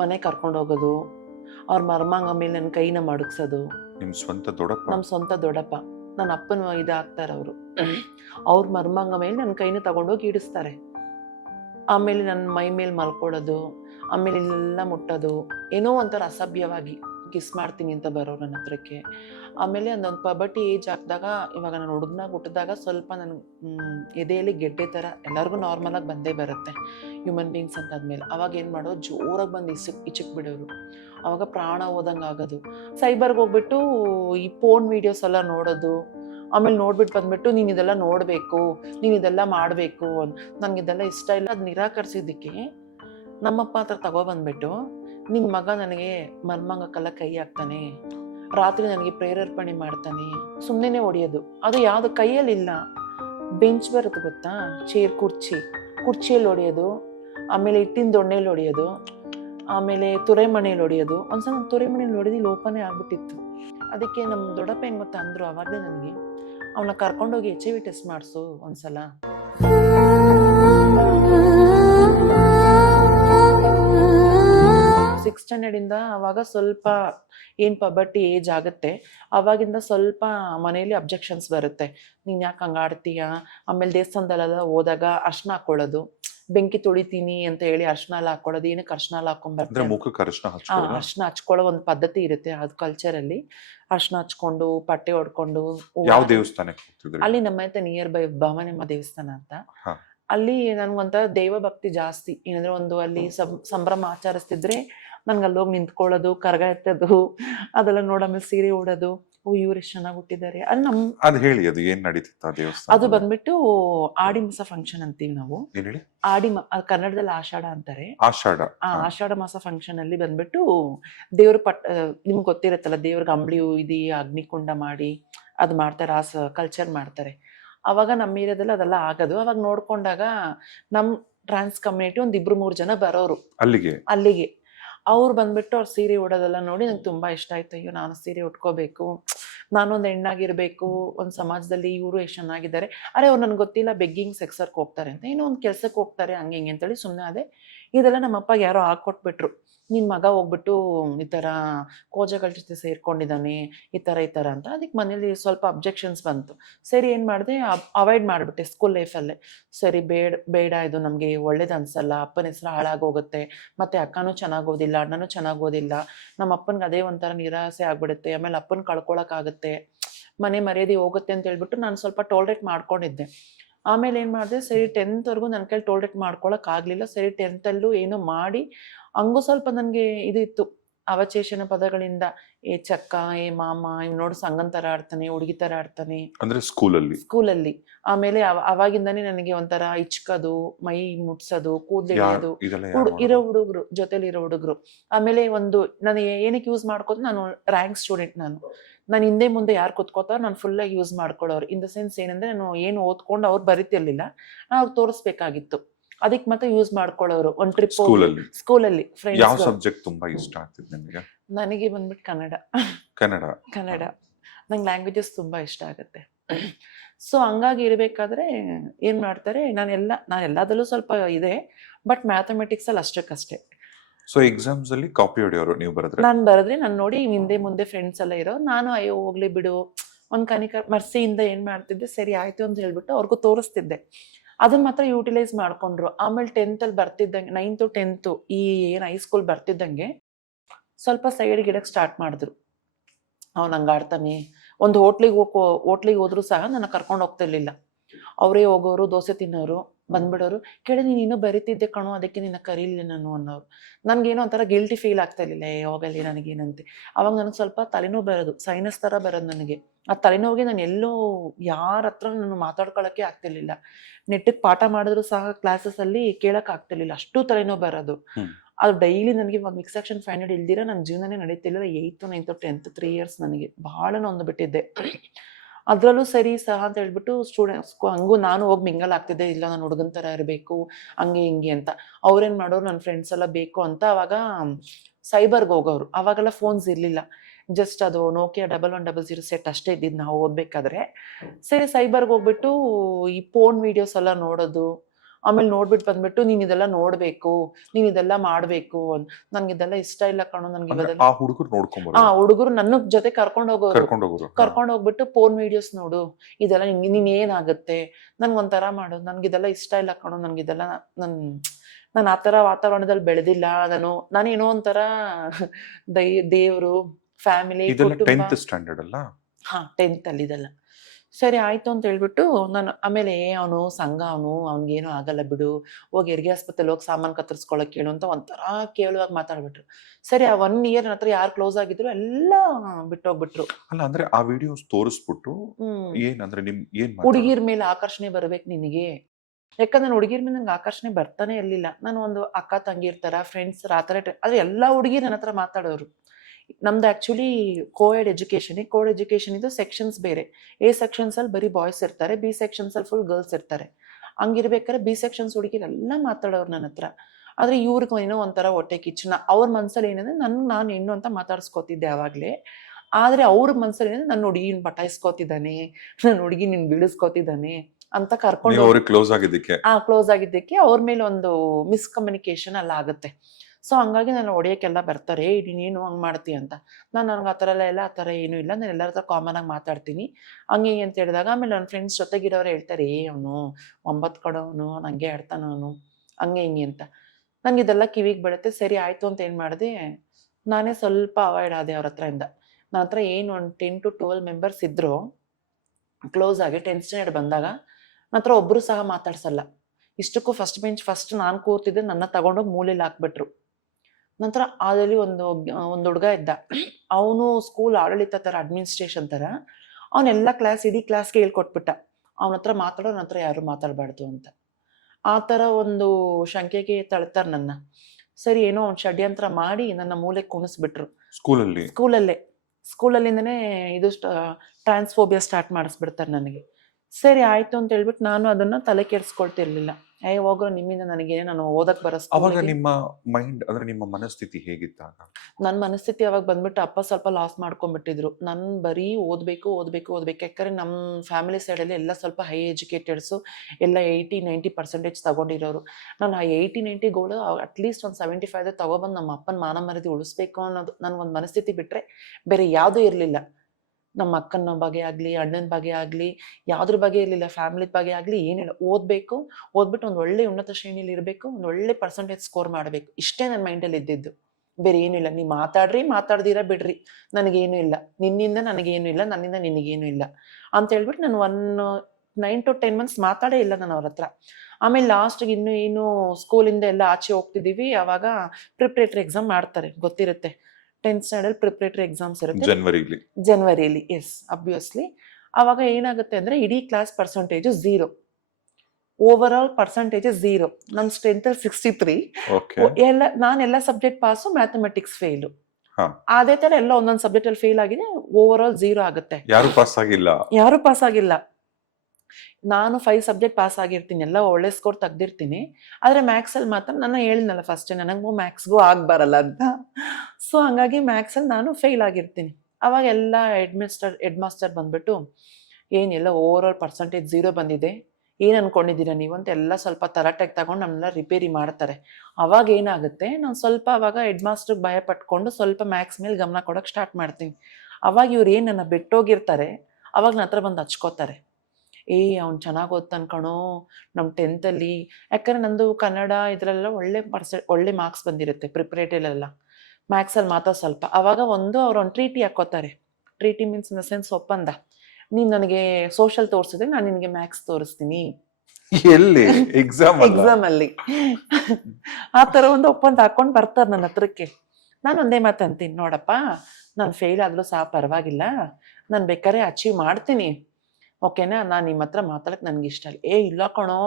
ಮನೆ ಕರ್ಕೊಂಡು ಹೋಗೋದು, ಅವ್ರ ಮರ್ಮಾಂಗ ಮೇಲೆ ನನ್ನ ಕೈನ ಮಡಗ್ಸೋದು. ನಿಮ್ ಸ್ವಂತ ದೊಡ್ಡಪ್ಪ? ನಮ್ಮ ಸ್ವಂತ ದೊಡ್ಡಪ್ಪ, ನನ್ನ ಅಪ್ಪನ ಇದಾಗ್ತಾರೆ ಅವರು. ಅವ್ರ ಮರ್ಮಾಂಗ ಮೇಲೆ ನನ್ನ ಕೈನ ತಗೊಂಡೋಗಿ ಇಡಿಸ್ತಾರೆ. ಆಮೇಲೆ ನನ್ನ ಮೈ ಮೇಲೆ ಮಲ್ಕೊಳ್ಳೋದು, ಆಮೇಲೆ ಇಲ್ಲೆಲ್ಲ ಮುಟ್ಟೋದು, ಏನೋ ಒಂಥರ ಅಸಭ್ಯವಾಗಿ ಕಿಸ್ ಮಾಡ್ತೀನಿ ಅಂತ ಬರೋರು ನನ್ನ ಹತ್ರಕ್ಕೆ. ಆಮೇಲೆ ಅದೊಂದು ಪಬರ್ಟಿ ಏಜ್ ಆಗ್ದಾಗ, ಇವಾಗ ನಾನು ಹುಡುಗನಾಗ ಹುಟ್ಟಿದಾಗ ಸ್ವಲ್ಪ ನನಗೆ ಎದೆಯಲ್ಲಿ ಗೆಡ್ಡೆ ಥರ ಎಲ್ಲರಿಗೂ ನಾರ್ಮಲಾಗಿ ಬಂದೇ ಬರುತ್ತೆ ಹ್ಯೂಮನ್ ಬೀಯಿಂಗ್ಸ್ ಅಂತ ಆದಮೇಲೆ. ಅವಾಗ ಏನು ಮಾಡೋದು, ಜೋರಾಗಿ ಬಂದು ಇಚಕ್ ಬಿಡೋರು. ಅವಾಗ ಪ್ರಾಣ ಹೋದಂಗೆ ಆಗೋದು. ಸೈಬರ್ಗೆ ಹೋಗ್ಬಿಟ್ಟು ಈ ಫೋನ್ ವೀಡಿಯೋಸ್ ಎಲ್ಲ ನೋಡೋದು. ಆಮೇಲೆ ನೋಡ್ಬಿಟ್ಟು ಬಂದ್ಬಿಟ್ಟು ನೀನು ಇದೆಲ್ಲ ನೋಡಬೇಕು, ನೀನು ಇದೆಲ್ಲ ಮಾಡಬೇಕು, ನನಗಿದೆಲ್ಲ ಇಷ್ಟ ಇಲ್ಲ. ಅದು ನಿರಾಕರಿಸಿದ್ದಕ್ಕೆ ನಮ್ಮಪ್ಪ ಹತ್ರ ತಗೊಬಂದ್ಬಿಟ್ಟು, ನಿನ್ನ ಮಗ ನನಗೆ ಮರ್ಮಾಂಗಕ್ಕೆಲ್ಲ ಕೈ ಹಾಕ್ತಾನೆ, ರಾತ್ರಿ ನನಗೆ ಪ್ರೇರೇಪಣೆ ಮಾಡ್ತಾನೆ, ಸುಮ್ಮನೆ ಹೊಡಿಯೋದು. ಅದು ಯಾವುದು ಕೈಯಲ್ಲಿಲ್ಲ, ಬೆಂಚ್ ಬರುತ್ತೆ ಗೊತ್ತಾ, ಚೇರ್ ಕುರ್ಚಿಯಲ್ಲಿ ಹೊಡೆಯೋದು, ಆಮೇಲೆ ಹಿಟ್ಟಿನ ದೊಣ್ಣೆಯಲ್ಲಿ ಹೊಡೆಯೋದು, ಆಮೇಲೆ ತುರೆಮಣೆಯಲ್ಲಿ ಹೊಡೆಯೋದು. ಒಂದ್ಸಲ ನಾನು ತುರೆಮಣೆಯಲ್ಲಿ ಹೊಡೆದು ಲೋಪನೇ ಆಗ್ಬಿಟ್ಟಿತ್ತು. ಅದಕ್ಕೆ ನಮ್ಮ ದೊಡ್ಡಪ್ಪ ಏನು ಗೊತ್ತಾ ಅಂದರು ಅವಾಗಲೇ ನನಗೆ, ಅವನ್ನ ಕರ್ಕೊಂಡೋಗಿ HIV ಟೆಸ್ಟ್ ಮಾಡಿಸು ಒಂದ್ಸಲ. ಸಿಕ್ಸ್ ಸ್ಟ್ಯಾಂಡರ್ಡಿಂದ ಅವಾಗ ಸ್ವಲ್ಪ ಏನು ಪಬರ್ಟಿ ಏಜ್ ಆಗುತ್ತೆ, ಅವಾಗಿಂದ ಸ್ವಲ್ಪ ಮನೆಯಲ್ಲಿ ಅಬ್ಜೆಕ್ಷನ್ಸ್ ಬರುತ್ತೆ. ನೀನು ಯಾಕೆ ಹಂಗೆ ಆಡ್ತೀಯ, ಆಮೇಲೆ ದೇವಸ್ಥಾನದಲ್ಲೆಲ್ಲ ಹೋದಾಗ ಅರ್ಶಿನ ಹಾಕ್ಕೊಳ್ಳೋದು, ಬೆಂಕಿ ತುಳಿತೀನಿ ಅಂತ ಹೇಳಿ ಅರ್ಶಿನ ಎಲ್ಲ ಹಾಕ್ಕೊಳ್ಳೋದು. ಏನಕ್ಕೆ ಅರ್ಶಿನ ಎಲ್ಲ ಹಾಕೊಂಡ್ಬರ್ತಾರೆ, ಅರ್ಶಿನ ಹಚ್ಕೊಳ್ಳೋ ಒಂದು ಪದ್ಧತಿ ಇರುತ್ತೆ ಅದು ಕಲ್ಚರಲ್ಲಿ. ಅರ್ಶಿನ ಹಚ್ಕೊಂಡು ಪಟ್ಟೆ ಹೊಡ್ಕೊಂಡು, ಯಾವ ದೇವಸ್ಥಾನಕ್ಕೆ ಹೋಗ್ತಿದ್ರಿ? ಅಲ್ಲಿ ನಮ್ಮ ಹತ್ರ ನಿಯರ್ ಬೈ ಭವಾನಿಯಮ್ಮ ದೇವಸ್ಥಾನ ಅಂತ. ಅಲ್ಲಿ ನನ್ಗೊಂಥರ ದೈವ ಭಕ್ತಿ ಜಾಸ್ತಿ. ಏನಂದ್ರೆ ಒಂದು ಅಲ್ಲಿ ಸಂಭ್ರಮ ಆಚರಿಸ್ತಿದ್ರೆ ನನ್ಗೆ ಅಲ್ಲೋಗಿ ನಿಂತ್ಕೊಳ್ಳೋದು, ಕರಗ ಎತ್ತೋದು, ಅದೆಲ್ಲ ನೋಡಾಮೇಲೆ ಸೀರೆ ಉಡೋದು, ಇವ್ರು ಎಷ್ಟು ಚೆನ್ನಾಗಿ ಹುಟ್ಟಿದ್ದಾರೆ ಅಲ್ಲಿ. ಅದು ಹೇಳಿ, ಅದು ಏನ್ ನಡೀತಿತ್ತು ಆ ದೇವಸ್ಥಾನ? ಅದು ಬಂದ್ಬಿಟ್ಟು ಆಡಿ ಮಾಸ ಫಂಕ್ಷನ್ ಅಂತೀವಿ ನಾವು. ಆಡಿ ಕನ್ನಡದಲ್ಲಿ ಆಷಾಢ ಅಂತಾರೆ. ಆಷಾಢ ಮಾಸ ಫಂಕ್ಷನ್ ಅಲ್ಲಿ ಬಂದ್ಬಿಟ್ಟು ದೇವ್ರ ನಿಮ್ಗೆ ಗೊತ್ತಿರತ್ತಲ್ಲ, ದೇವ್ರಿಗೆ ಅಂಬ್ಳಿ ಇದು ಅಗ್ನಿಕುಂಡ ಮಾಡಿ ಅದು ಮಾಡ್ತಾರೆ, ಆ ಕಲ್ಚರ್ ಮಾಡ್ತಾರೆ. ಅವಾಗ ನಮ್ಮ ಏರಿಯಾದಲ್ಲಿ ಅದೆಲ್ಲ ಆಗೋದು. ಅವಾಗ ನೋಡ್ಕೊಂಡಾಗ ನಮ್ ಟ್ರಾನ್ಸ್ ಕಮ್ಯುನಿಟಿ ಒಂದ್ 2-3 ಜನ ಬರೋರು ಅಲ್ಲಿಗೆ. ಅವ್ರು ಬಂದ್ಬಿಟ್ಟು ಅವ್ರು ಸೀರೆ ಉಡೋದೆಲ್ಲ ನೋಡಿ ನಂಗೆ ತುಂಬಾ ಇಷ್ಟ ಆಯ್ತು. ಅಯ್ಯೋ, ನಾನು ಸೀರೆ ಉಟ್ಕೋಬೇಕು, ನಾನೊಂದು ಹೆಣ್ಣಾಗಿರ್ಬೇಕು, ಒಂದು ಸಮಾಜದಲ್ಲಿ ಇವರು ಎಷ್ಟು ಚೆನ್ನಾಗಿದ್ದಾರೆ. ಅರೆ, ಅವ್ರು ನನ್ಗೆ ಗೊತ್ತಿಲ್ಲ ಬೆಗ್ಗಿಂಗ್ ಸೆಕ್ಸರ್ಗೆ ಹೋಗ್ತಾರೆ ಅಂತ, ಏನೋ ಒಂದು ಕೆಲ್ಸಕ್ಕೆ ಹೋಗ್ತಾರೆ ಹಂಗೆ ಹಿಂಗೆ ಅಂತೇಳಿ ಸುಮ್ಮನೆ ಅದೇ. ಇದೆಲ್ಲ ನಮ್ಮ ಅಪ್ಪಗೆ ಯಾರೋ ಹಾಕೊಟ್ಬಿಟ್ರು, ನಿನ್ನ ಮಗ ಹೋಗ್ಬಿಟ್ಟು ಈ ಥರ ಕೋಜಗಳ ಜೊತೆ ಸೇರ್ಕೊಂಡಿದ್ದಾನೆ, ಈ ಥರ ಅಂತ. ಅದಕ್ಕೆ ಮನೇಲಿ ಸ್ವಲ್ಪ ಅಬ್ಜೆಕ್ಷನ್ಸ್ ಬಂತು. ಸರಿ, ಏನು ಮಾಡಿದೆ, ಅವಾಯ್ಡ್ ಮಾಡಿಬಿಟ್ಟೆ ಸ್ಕೂಲ್ ಲೈಫಲ್ಲೇ. ಸರಿ, ಬೇಡ ಇದು ನಮಗೆ ಒಳ್ಳೇದು ಅನ್ಸಲ್ಲ, ಅಪ್ಪನ ಹೆಸರು ಹಾಳಾಗೋಗುತ್ತೆ, ಮತ್ತು ಅಕ್ಕನೂ ಚೆನ್ನಾಗಿ ಓದಿಲ್ಲ, ಅಣ್ಣನೂ ಚೆನ್ನಾಗಿ ಓದಿಲ್ಲ, ನಮ್ಮ ಅಪ್ಪನಿಗೆ ಅದೇ ಒಂಥರ ನಿರಾಸೆ ಆಗ್ಬಿಡುತ್ತೆ, ಆಮೇಲೆ ಅಪ್ಪನ ಕಳ್ಕೊಳಕ್ಕಾಗುತ್ತೆ, ಮನೆ ಮರ್ಯಾದೆ ಹೋಗುತ್ತೆ ಅಂತ ಹೇಳ್ಬಿಟ್ಟು ನಾನು ಸ್ವಲ್ಪ ಟೋಲ್ರೇಟ್ ಮಾಡ್ಕೊಂಡಿದ್ದೆ. ಆಮೇಲೆ ಏನು ಮಾಡಿದೆ, ಸರಿ 10th ನನ್ನ ಕೈಲಿ ಟೋಲ್ರೇಟ್ ಮಾಡ್ಕೊಳಕ್ ಆಗಲಿಲ್ಲ. ಸರಿ 10th ಏನೋ ಮಾಡಿ ಹಂಗೂ ಸ್ವಲ್ಪ ನನಗೆ ಇದು ಇತ್ತು, ಅವಚೇಶನ ಪದಗಳಿಂದ, ಏ ಚಕ್ಕ, ಏ ಮಾಮ, ಇವ್ ನೋಡು ಸಂಗನ್ ತರ ಆಡ್ತಾನೆ, ಹುಡುಗಿ ತರ ಆಡ್ತಾನೆ ಅಂದ್ರೆ ಸ್ಕೂಲಲ್ಲಿ. ಆಮೇಲೆ ಅವಾಗಿಂದಾನೇ ನನಗೆ ಒಂಥರ ಇಚ್ಕದು, ಮೈ ಮುಟ್ಸೋದು, ಕೂದಲೆಳೆಯೋದು, ಇರೋ ಹುಡುಗರು ಜೊತೆಲಿರೋ ಹುಡುಗರು. ಆಮೇಲೆ ನಾನು ಏನಕ್ಕೆ ಯೂಸ್ ಮಾಡ್ಕೋದು, ನಾನು ರ್ಯಾಂಕ್ ಸ್ಟೂಡೆಂಟ್, ನಾನು ಹಿಂದೆ ಮುಂದೆ ಯಾರು ಕುತ್ಕೋತಾರೋ ನಾನು ಫುಲ್ಲಾಗಿ ಯೂಸ್ ಮಾಡ್ಕೊಳ್ಳೋರು. ಇನ್ ದ ಸೆನ್ಸ್ ಏನಂದ್ರೆ, ನಾನು ಏನು ಓದ್ಕೊಂಡು ಅವ್ರು ಬರೀತಿರ್ಲಿಲ್ಲ, ನಾವು ತೋರಿಸ್ಬೇಕಾಗಿತ್ತು, ಅದಕ್ಕೆ ಮತ್ತೆ ಯೂಸ್ ಮಾಡ್ಕೊಳ್ಳೋರು. ಒಂದು ಟ್ರಿಪ್ ಸ್ಕೂಲಲ್ಲಿ ಫ್ರೆಂಡ್ಸ್. ಸಬ್ಜೆಕ್ಟ್ ತುಂಬಾ ಇಷ್ಟ ಆಗ್ತಿದೆ ನಿಮಗೆ? ನನಗೆ ಬಂದ್ಬಿಟ್ಟು ಕನ್ನಡ. ನಂಗೆ ಲ್ಯಾಂಗ್ವೇಜಸ್ ತುಂಬಾ ಇಷ್ಟ ಆಗುತ್ತೆ. ಸೊ ಹಂಗಾಗಿ ಇರಬೇಕಾದ್ರೆ ಏನ್ ಮಾಡ್ತಾರೆ, ನಾನು ಎಲ್ಲದಲ್ಲೂ ಸ್ವಲ್ಪ ಇದೆ, ಬಟ್ ಮ್ಯಾಥಮೆಟಿಕ್ಸ್ ಅಲ್ಲಿ ಅಷ್ಟಕ್ಕಷ್ಟೇ. ಸೊ ಎಕ್ಸಾಮ್ಸ್ ಅಲ್ಲಿ ಕಾಪಿ ಹೊಡೆಯೋರು ನೀವು ಬರೆದ್ರೆ? ನಾನು ಬರೆದ್ರೆ ನಾನು ನೋಡಿ ಹಿಂದೆ ಮುಂದೆ ಫ್ರೆಂಡ್ಸ್ ಎಲ್ಲ ಇರೋ, ನಾನು ಅಯ್ಯೋ ಹೋಗ್ಲಿ ಬಿಡು, ಒಂದು ಮರ್ಸಿಯಿಂದ ಏನ್ ಮಾಡ್ತಿದ್ದೆ, ಸರಿ ಆಯ್ತು ಅಂತ ಹೇಳ್ಬಿಟ್ಟು ಅವ್ರಿಗೂ ತೋರಿಸ್ತಿದ್ದೆ. ಅದನ್ನ ಮಾತ್ರ ಯೂಟಿಲೈಸ್ ಮಾಡ್ಕೊಂಡ್ರು. ಆಮೇಲೆ 10th ಬರ್ತಿದ್ದಂಗೆ, 9th 10th ಈ ಏನು ಹೈಸ್ಕೂಲ್ ಬರ್ತಿದ್ದಂಗೆ ಸ್ವಲ್ಪ ಸೈಡ್ಗೆ ಇಡಕ್ಕೆ ಸ್ಟಾರ್ಟ್ ಮಾಡಿದ್ರು. ಅವ್ನು ಹಂಗೆ ಆಡ್ತಾನೆ. ಒಂದು ಹೋಟ್ಲಿಗೆ ಹೋದ್ರು ಸಹ ನನ್ನ ಕರ್ಕೊಂಡು ಹೋಗ್ತಿರ್ಲಿಲ್ಲ, ಅವರೇ ಹೋಗೋರು, ದೋಸೆ ತಿನ್ನೋರು, ಬಂದ್ಬಿಡೋರು. ಕೇಳಿ, ನೀನು ಇನ್ನೂ ಬರೀತಿದ್ದೆ ಕಣೋ, ಅದಕ್ಕೆ ನಿನ್ನ ಕರೀಲಿಲ್ಲ ನಾನು ಅನ್ನೋರು. ನನಗೇನೋ ಒಂಥರ ಗಿಲ್ಟಿ ಫೀಲ್ ಆಗ್ತಾ ಇರಲಿಲ್ಲ, ಹೋಗಲಿ ನನಗೇನಂತೆ. ಅವಾಗ ನನಗೆ ಸ್ವಲ್ಪ ತಲೆನೋವು ಬರೋದು, ಸೈನಸ್ ಥರ ಬರೋದು ನನಗೆ. ಆ ತಲೆನೋವಿಗೆ ನಾನು ಎಲ್ಲೂ ಯಾರ ಹತ್ರ ನಾನು ಮಾತಾಡ್ಕೊಳ್ಳೋಕ್ಕೆ ಆಗ್ತಿರ್ಲಿಲ್ಲ. ನೆಟ್ಟಿಗೆ ಪಾಠ ಮಾಡಿದ್ರು ಸಹ ಕ್ಲಾಸಸ್ಸಲ್ಲಿ ಕೇಳಕ್ಕೆ ಆಗ್ತಿರ್ಲಿಲ್ಲ, ಅಷ್ಟು ತಲೆನೋವು ಬರೋದು. ಅದು ಡೈಲಿ ನನಗೆ ಒಂದು ಮಿಕ್ಸೆಕ್ಷನ್ 500 ಇಲ್ದಿರ ನನ್ನ ಜೀವನನೇ ನಡೀತಿಲ್ಲ. 8th 9th 10th 3 years ನನಗೆ ಭಾಳ ನೊಂದು ಬಿಟ್ಟಿದ್ದೆ. ಅದರಲ್ಲೂ ಸರಿ ಸಹ ಅಂತ ಹೇಳ್ಬಿಟ್ಟು ಸ್ಟೂಡೆಂಟ್ಸ್ ಹಂಗೂ ನಾನು ಹೋಗಿ ಮಿಂಗಲ್ ಆಗ್ತಿದ್ದೆ, ಇಲ್ಲ ನಾನು ಹುಡುಗನ ಥರ ಇರಬೇಕು ಹಂಗೆ ಹಿಂಗೆ ಅಂತ. ಅವ್ರೇನು ಮಾಡೋರು, ನನ್ನ ಫ್ರೆಂಡ್ಸ್ ಎಲ್ಲ ಬೇಕು ಅಂತ ಅವಾಗ ಸೈಬರ್ಗೆ ಹೋಗೋರು. ಅವಾಗೆಲ್ಲ ಫೋನ್ಸ್ ಇರಲಿಲ್ಲ, ಜಸ್ಟ್ ಅದು ನೋಕಿಯಾ 1100 ಸೆಟ್ ಅಷ್ಟೇ ಇದ್ದಿದ್ದು ನಾವು ಓದಬೇಕಾದ್ರೆ. ಸರಿ, ಸೈಬರ್ಗೆ ಹೋಗ್ಬಿಟ್ಟು ಈ ಫೋನ್ ವೀಡಿಯೋಸ್ ಎಲ್ಲ ನೋಡೋದು, ಆಮೇಲೆ ನೋಡ್ಬಿಟ್ಟು ಬಂದ್ಬಿಟ್ಟು ನೀನ್ ಇದೆಲ್ಲ ನೋಡ್ಬೇಕು, ನೀನ್ ಇದೆಲ್ಲ ಮಾಡ್ಬೇಕು, ನನ್ಗೆ ಇದೆಲ್ಲ ಇಷ್ಟ ಇಲ್ಲ ಕಣೋ, ನನ್ಗೆ ಅಂದ್ರೆ ಇವೆಲ್ಲ. ಆ ಹುಡುಗರು ನೋಡ್ಕೊಂಬರೋ ಹುಡುಗರು ನನ್ನ ಜೊತೆ ಕರ್ಕೊಂಡು ಹೋಗೋರು, ಹೋಗೋರು ಕರ್ಕೊಂಡು ಹೋಗ್ಬಿಟ್ಟು ಪೋರ್ನ್ ವಿಡಿಯೋಸ್ ನೋಡು, ಇದೆಲ್ಲ ನೀನ್ ಏನಾಗುತ್ತೆ, ನನ್ಗೊಂಥರ ಮಾಡು, ನನ್ಗಿದೆಲ್ಲ ಇಷ್ಟ ಇಲ್ಲ ಕಣೋ, ನನ್ಗಿದೆಲ್ಲ ನಾನು ಆ ಥರ ವಾತಾವರಣದಲ್ಲಿ ಬೆಳೆದಿಲ್ಲ, ನಾನೇನೋ ಒಂಥರ ದೇವ್ರು, ಫ್ಯಾಮಿಲಿ, ಇದೆಲ್ಲ ಕುಟುಂಬ. 10th ಸ್ಟ್ಯಾಂಡರ್ಡ್ ಅಲ್ಲ? 10th ಅಲ್ಲಿ ಇದೆಲ್ಲ. ಸರಿ ಆಯ್ತು ಅಂತ ಹೇಳ್ಬಿಟ್ಟು ನಾನು ಆಮೇಲೆ ಅವನು ಸಂಘ, ಅವ್ನಿಗೇನು ಆಗಲ್ಲ ಬಿಡು, ಹೋಗಿ ಹೆರಿಗೆ ಆಸ್ಪತ್ರೆಲಿ ಹೋಗಿ ಸಾಮಾನು ಕತ್ತರಿಸ್ಕೊಳಕ್ ಕೇಳು ಅಂತ ಒಂಥರ ಕೇಳುವಾಗ ಮಾತಾಡ್ಬಿಟ್ರು. ಸರಿ ಆ 1 ಇಯರ್ ನನ್ನ ಹತ್ರ ಯಾರು ಕ್ಲೋಸ್ ಆಗಿದ್ರು ಎಲ್ಲ ಬಿಟ್ಟೋಗ್ಬಿಟ್ರು. ಅಲ್ಲ ಅಂದ್ರೆ ಆ ವಿಡಿಯೋಸ್ ತೋರಿಸ್ಬಿಟ್ಟು ಏನಂದ್ರೆ ಏನ್ ಹುಡುಗಿರ್ ಮೇಲೆ ಆಕರ್ಷಣೆ ಬರ್ಬೇಕು ನಿನಗೆ, ಯಾಕಂದ್ರೆ ನಾನು ಹುಡುಗಿರ್ ಮೇಲೆ ನಂಗೆ ಆಕರ್ಷಣೆ ಬರ್ತಾನೆ ಇರ್ಲಿಲ್ಲ. ನಾನು ಒಂದು ಅಕ್ಕ ತಂಗಿ ಇರ್ತಾರ, ಫ್ರೆಂಡ್ಸ್ ಆ ಥರ, ಆದ್ರೆ ಎಲ್ಲಾ ಹುಡುಗಿರ್ ನನ್ನ ಹತ್ರ ಮಾತಾಡೋರು. ನಮ್ದು ಆಕ್ಚುಲಿ ಕೋಎಡ್ ಎಜುಕೇಶನ್ ಇದು ಸೆಕ್ಷನ್ಸ್ ಬೇರೆ. ಎ ಸೆಕ್ಷನ್ಸ್ ಅಲ್ಲಿ ಬರೀ ಬಾಯ್ಸ್ ಇರ್ತಾರೆ, ಬಿ ಸೆಕ್ಷನ್ಸ್ ಅಲ್ಲಿ ಫುಲ್ ಗರ್ಲ್ಸ್ ಇರ್ತಾರೆ. ಹಂಗಿರ್ಬೇಕಾದ್ರೆ ಬಿ ಸೆಕ್ಷನ್ಸ್ ಹುಡುಗಿರೆಲ್ಲ ಮಾತಾಡೋರು ನನ್ನ ಹತ್ರ. ಆದ್ರೆ ಇವ್ರಿಗೆ ಏನೋ ಒಂಥರ ಹೊಟ್ಟೆ ಕಿಚ್ಚು. ಅವ್ರ ಮನ್ಸಲ್ಲಿ ಏನಂದ್ರೆ ನಾನು ಹೆಣ್ಣು ಅಂತ ಮಾತಾಡ್ಸ್ಕೊತಿದ್ದೆ ಅವಾಗ್ಲೇ. ಆದ್ರೆ ಅವ್ರ ಮನ್ಸಲ್ಲಿ ಏನಂದ್ರೆ ನನ್ನ ಹುಡುಗಿನ ಪಟಾಯಿಸ್ಕೊತಿದ್ದಾನೆ, ನನ್ನ ಹುಡುಗಿ ನಿನ್ ಬೀಳಿಸ್ಕೊತಿದ್ದಾನೆ ಅಂತ ಕರ್ಕೊಂಡು ಕ್ಲೋಸ್ ಆಗಿದ್ದಕ್ಕೆ ಅವ್ರ ಮೇಲೆ ಒಂದು ಮಿಸ್ಕಮ್ಯುನಿಕೇಶನ್ ಅಲ್ಲ ಆಗುತ್ತೆ. ಸೊ ಹಂಗಾಗಿ ನಾನು ಹೊಡೆಯೋಕ್ಕೆಲ್ಲ ಬರ್ತಾರೆ, ನೀನೇನು ಹಂಗೆ ಮಾಡ್ತೀಯ ಅಂತ. ನನಗೆ ಆ ಥರ ಎಲ್ಲ ಆ ಥರ ಏನೂ ಇಲ್ಲ, ನಾನು ಎಲ್ಲರ ಹತ್ರ ಕಾಮನ್ ಆಗಿ ಮಾತಾಡ್ತೀನಿ ಹಂಗೆ ಅಂತ ಹೇಳಿದಾಗ, ಆಮೇಲೆ ನನ್ನ ಫ್ರೆಂಡ್ಸ್ ಜೊತೆಗಿರೋರು ಹೇಳ್ತಾರೆ, ಅವನು 9 ಕಡೋನು, ಹಂಗೆ ಆಡ್ತಾನ ಅವನು, ಹಂಗೆ ಹಿಂಗೆ ಅಂತ. ನಂಗೆ ಇದೆಲ್ಲ ಕಿವಿಗೆ ಬೀಳುತ್ತೆ. ಸರಿ ಆಯಿತು ಅಂತ ಏನು ಮಾಡಿದೆ, ನಾನೇ ಸ್ವಲ್ಪ ಅವಾಯ್ಡ್ ಆದೆ ಅವ್ರ ಹತ್ರದಿಂದ. ನನ್ನ ಹತ್ರ ಏನು ಒಂದು 10 to 12 ಮೆಂಬರ್ಸ್ ಇದ್ರು ಕ್ಲೋಸ್ ಆಗಿ. 10th ಸ್ಟ್ಯಾಂಡರ್ಡ್ ಬಂದಾಗ ನನ್ನ ಹತ್ರ ಒಬ್ಬರು ಸಹ ಮಾತಾಡ್ಸಲ್ಲ. ಇಷ್ಟಕ್ಕೂ ಫಸ್ಟ್ ನಾನು ಕೂರ್ತಿದ್ದೆ, ನನ್ನ ತಗೊಂಡೋಗಿ ಮೂಲೆಯಲ್ಲಿ ಹಾಕ್ಬಿಟ್ರು. ನಂತರ ಅದ್ರಲ್ಲಿ ಒಂದು ಹುಡುಗ ಇದ್ದ, ಅವನು ಸ್ಕೂಲ್ ಆಡಳಿತ ಥರ, ಅಡ್ಮಿನಿಸ್ಟ್ರೇಷನ್ ಥರ, ಅವನೆಲ್ಲ ಇಡೀ ಕ್ಲಾಸ್ಗೆ ಹೇಳ್ಕೊಟ್ಬಿಟ್ಟ, ಅವನ ಹತ್ರ ಮಾತಾಡೋ, ನನ್ನ ಹತ್ರ ಯಾರು ಮಾತಾಡಬಾರ್ದು ಅಂತ. ಆ ಥರ ಒಂದು ಶಂಕೆಗೆ ತಳ್ತಾರೆ ನನ್ನ. ಸರಿ ಏನೋ ಒಂದು ಷಡ್ಯಂತ್ರ ಮಾಡಿ ನನ್ನ ಮೂಲೆಗೆ ಕುಣಿಸ್ಬಿಟ್ರು ಸ್ಕೂಲಲ್ಲಿಂದನೇ. ಇದು ಟ್ರಾನ್ಸ್ಫೋಬಿಯಾ ಸ್ಟಾರ್ಟ್ ಮಾಡಿಸ್ಬಿಡ್ತಾರೆ ನನಗೆ. ಸರಿ ಆಯ್ತು ಅಂತ ಹೇಳ್ಬಿಟ್ಟು ನಾನು ಅದನ್ನ ತಲೆ ಕೆಡಿಸ್ಕೊಳ್ತಿರ್ಲಿಲ್ಲ. ಹೋಗೋ ನಿಮ್ಮಿಂದ ನನಗೆ, ನಾನು ಓದಕ್ ಅವಾಗ ನಿಮ್ಮ ಮೈಂಡ್ ಅಂದ್ರೆ ನಿಮ್ಮ ಮನಸ್ಥಿತಿ ಹೇಗಿತ್ತಾಗ? ನನ್ನ ಮನಸ್ಥಿತಿ ಅವಾಗ ಬಂದ್ಬಿಟ್ಟು ಅಪ್ಪ ಸ್ವಲ್ಪ ಲಾಸ್ ಮಾಡ್ಕೊಂಡ್ಬಿಟ್ಟಿದ್ರು. ನನ್ ಬರೀ ಓದ್ಬೇಕು. ಯಾಕಂದ್ರೆ ನಮ್ಮ ಫ್ಯಾಮಿಲಿ ಸೈಡಲ್ಲಿ ಎಲ್ಲ ಸ್ವಲ್ಪ ಹೈ ಎಜುಕೇಟೆಡ್ಸು, ಎಲ್ಲ 80-90% ತಗೊಂಡಿರೋರು. ನಾನು ಆ 80-90 ಗೋಳು ಅಟ್ಲೀಸ್ಟ್ ಒಂದು 75 ತಗೊಬಂದು ನಮ್ಮ ಅಪ್ಪನ ಮಾನ ಮರ್ಯಾದೆ ಉಳಿಸ್ಬೇಕು ಅನ್ನೋದು ನನ್ಗೊಂದು ಮನಸ್ಥಿತಿ ಬಿಟ್ರೆ ಬೇರೆ ಯಾವುದೂ ಇರಲಿಲ್ಲ. ನಮ್ಮ ಅಕ್ಕನ ಬಗ್ಗೆ ಆಗಲಿ, ಅಣ್ಣನ ಬಗ್ಗೆ ಆಗಲಿ, ಯಾವ್ದ್ರ ಬಗ್ಗೆ ಇರಲಿಲ್ಲ. ಫ್ಯಾಮಿಲಿ ಬಗ್ಗೆ ಆಗಲಿ ಏನಿಲ್ಲ. ಓದ್ಬಿಟ್ಟು ಒಂದು ಒಳ್ಳೆ ಉನ್ನತ ಶ್ರೇಣಿಯಲ್ಲಿ ಇರಬೇಕು, ಒಂದು ಒಳ್ಳೆ ಪರ್ಸೆಂಟೇಜ್ ಸ್ಕೋರ್ ಮಾಡಬೇಕು, ಇಷ್ಟೇ ನನ್ನ ಮೈಂಡಲ್ಲಿ ಇದ್ದಿದ್ದು. ಬೇರೆ ಏನೂ ಇಲ್ಲ. ನೀವು ಮಾತಾಡ್ದಿರಾ ಬಿಡ್ರಿ, ನನಗೇನು ಇಲ್ಲ, ನಿನ್ನಿಂದ ನನಗೇನು ಇಲ್ಲ, ನನ್ನಿಂದ ನಿನಗೇನು ಇಲ್ಲ ಅಂತ ಹೇಳ್ಬಿಟ್ಟು ನಾನು 9 to 10 months ಮಾತಾಡೇ ಇಲ್ಲ ನಾನು ಅವ್ರ ಹತ್ರ. ಆಮೇಲೆ ಲಾಸ್ಟ್ಗೆ ಏನು ಸ್ಕೂಲಿಂದ ಎಲ್ಲ ಆಚೆ ಹೋಗ್ತಿದ್ದೀವಿ, ಅವಾಗ ಪ್ರಿಪ್ರೇಟರಿ ಎಕ್ಸಾಮ್ ಮಾಡ್ತಾರೆ, ಗೊತ್ತಿರುತ್ತೆ. 10th ಸ್ಟ್ಯಾಂಡರ್ಡ್ ಪ್ರಿಪ್ರೇಟರಿ ಎಕ್ಸಾಮ್ಸ್ ಇರುತ್ತೆ ಜನವರಿಲಿ. S, obviously. ಅವಾಗ ಏನಾಗುತ್ತೆ ಅಂದ್ರೆ ಇಡೀ class percentage 0, over all percentage 0. ನನ್ನ ಸ್ಟ್ರೆಂತ್ 63. ನಾನೆಲ್ಲ ಸಬ್ಜೆಕ್ಟ್ ಪಾಸು, ಮ್ಯಾಥಮೆಟಿಕ್ಸ್ ಫೇಲು. ಅದೇ ತರ ಎಲ್ಲ ಒಂದೊಂದು ಸಬ್ಜೆಕ್ಟ್ ಅಲ್ಲಿ ಫೇಲ್ ಆಗಿದೆ, ಓವರ್ ಆಲ್ 0 ಆಗುತ್ತೆ. ಯಾರು ಪಾಸ್ ಆಗಿಲ್ಲ. ನಾನು 5 ಸಬ್ಜೆಕ್ಟ್ ಪಾಸ್ ಆಗಿರ್ತೀನಿ, ಎಲ್ಲ ಒಳ್ಳೆ ಸ್ಕೋರ್ ತೆಗ್ದಿರ್ತೀನಿ. ಆದ್ರೆ ಮ್ಯಾಥ್ಸ್ ಅಲ್ಲಿ ಮಾತ್ರ ನಾನು ಹೇಳಿದ್ನಲ್ಲ ಫಸ್ಟ್, ನನಗೂ ಮ್ಯಾಥ್ಸ್ಗೂ ಆಗ್ಬಾರಲ್ಲ ಅಂತ. ಸೊ ಹಂಗಾಗಿ ಮ್ಯಾಥ್ಸ್ ಅಲ್ಲಿ ನಾನು ಫೇಲ್ ಆಗಿರ್ತೀನಿ. ಅವಾಗ ಎಲ್ಲ ಹೆಡ್ ಮಾಸ್ಟರ್ ಬಂದ್ಬಿಟ್ಟು, ಏನೆಲ್ಲ ಓವರ್ ಆಲ್ ಪರ್ಸೆಂಟೇಜ್ 0 ಬಂದಿದೆ, ಏನ್ ಅನ್ಕೊಂಡಿದ್ದೀರಾ ನೀವು ಅಂತ ಎಲ್ಲ ಸ್ವಲ್ಪ ತರಾಟೆಗೆ ತಗೊಂಡು ನಮ್ಮನ್ನ ರಿಪೇರಿ ಮಾಡ್ತಾರೆ. ಅವಾಗ ಏನಾಗುತ್ತೆ, ನಾನು ಸ್ವಲ್ಪ ಅವಾಗ ಹೆಡ್ ಮಾಸ್ಟರ್ಗೆ ಭಯ ಪಟ್ಕೊಂಡು ಸ್ವಲ್ಪ ಮ್ಯಾಥ್ಸ್ ಮೇಲೆ ಗಮನ ಕೊಡೋಕೆ ಸ್ಟಾರ್ಟ್ ಮಾಡ್ತೀನಿ. ಅವಾಗ ಇವ್ರು ಏನು ನನ್ನ ಬಿಟ್ಟೋಗಿರ್ತಾರೆ, ಅವಾಗ ನನ್ನ ಹತ್ರ ಬಂದು ಹಚ್ಕೋತಾರೆ. ಅವ್ನು ಚೆನ್ನಾಗಿ ಓದ್ತಾನೆ ಕಣೋ ನಮ್ಮ 10th ಅಲ್ಲಿ. ಯಾಕಂದ್ರೆ ನಂದು ಕನ್ನಡ ಇದರಲ್ಲ ಒಳ್ಳೆ ಮಾರ್ಕ್ಸ್ ಬಂದಿರುತ್ತೆ, ಪ್ರಿಪ್ರೇಟರಿಲೆಲ್ಲ. ಮ್ಯಾಥ್ಸಲ್ಲಿ ಮಾತ್ರ ಸ್ವಲ್ಪ. ಅವಾಗ ಅವ್ರು ಒಂದು ಟ್ರೀಟಿ ಹಾಕೋತಾರೆ. Treaty means in the sense ಒಪ್ಪಂದ. ನೀನು ನನಗೆ ಸೋಷಲ್ ತೋರಿಸಿದ್ರೆ ನಾನು ನಿನಗೆ ಮ್ಯಾಥ್ಸ್ ತೋರಿಸ್ತೀನಿ. ಎಲ್ಲಿ? ಎಕ್ಸಾಮ್ ಅಲ್ಲಿ ಆ ಥರ ಒಂದು ಒಪ್ಪಂದ ಹಾಕೊಂಡು ಬರ್ತಾರೆ ನನ್ನ ಹತ್ರಕ್ಕೆ. ನಾನು ಒಂದೇ ಮಾತು ಅಂತೀನಿ, ನೋಡಪ್ಪ, ನಾನು ಫೇಲ್ ಆದರೂ ಸಹ ಪರವಾಗಿಲ್ಲ, ನಾನು ಬೇಕಾದ್ರೆ ಅಚೀವ್ ಮಾಡ್ತೀನಿ, ಓಕೆನಾ, ನಾನು ನಿಮ್ಮ ಹತ್ರ ಮಾತಾಡಕ್ಕೆ ನನಗೆ ಇಷ್ಟ ಇಲ್ಲ. ಇಲ್ಲ ಕಣೋ,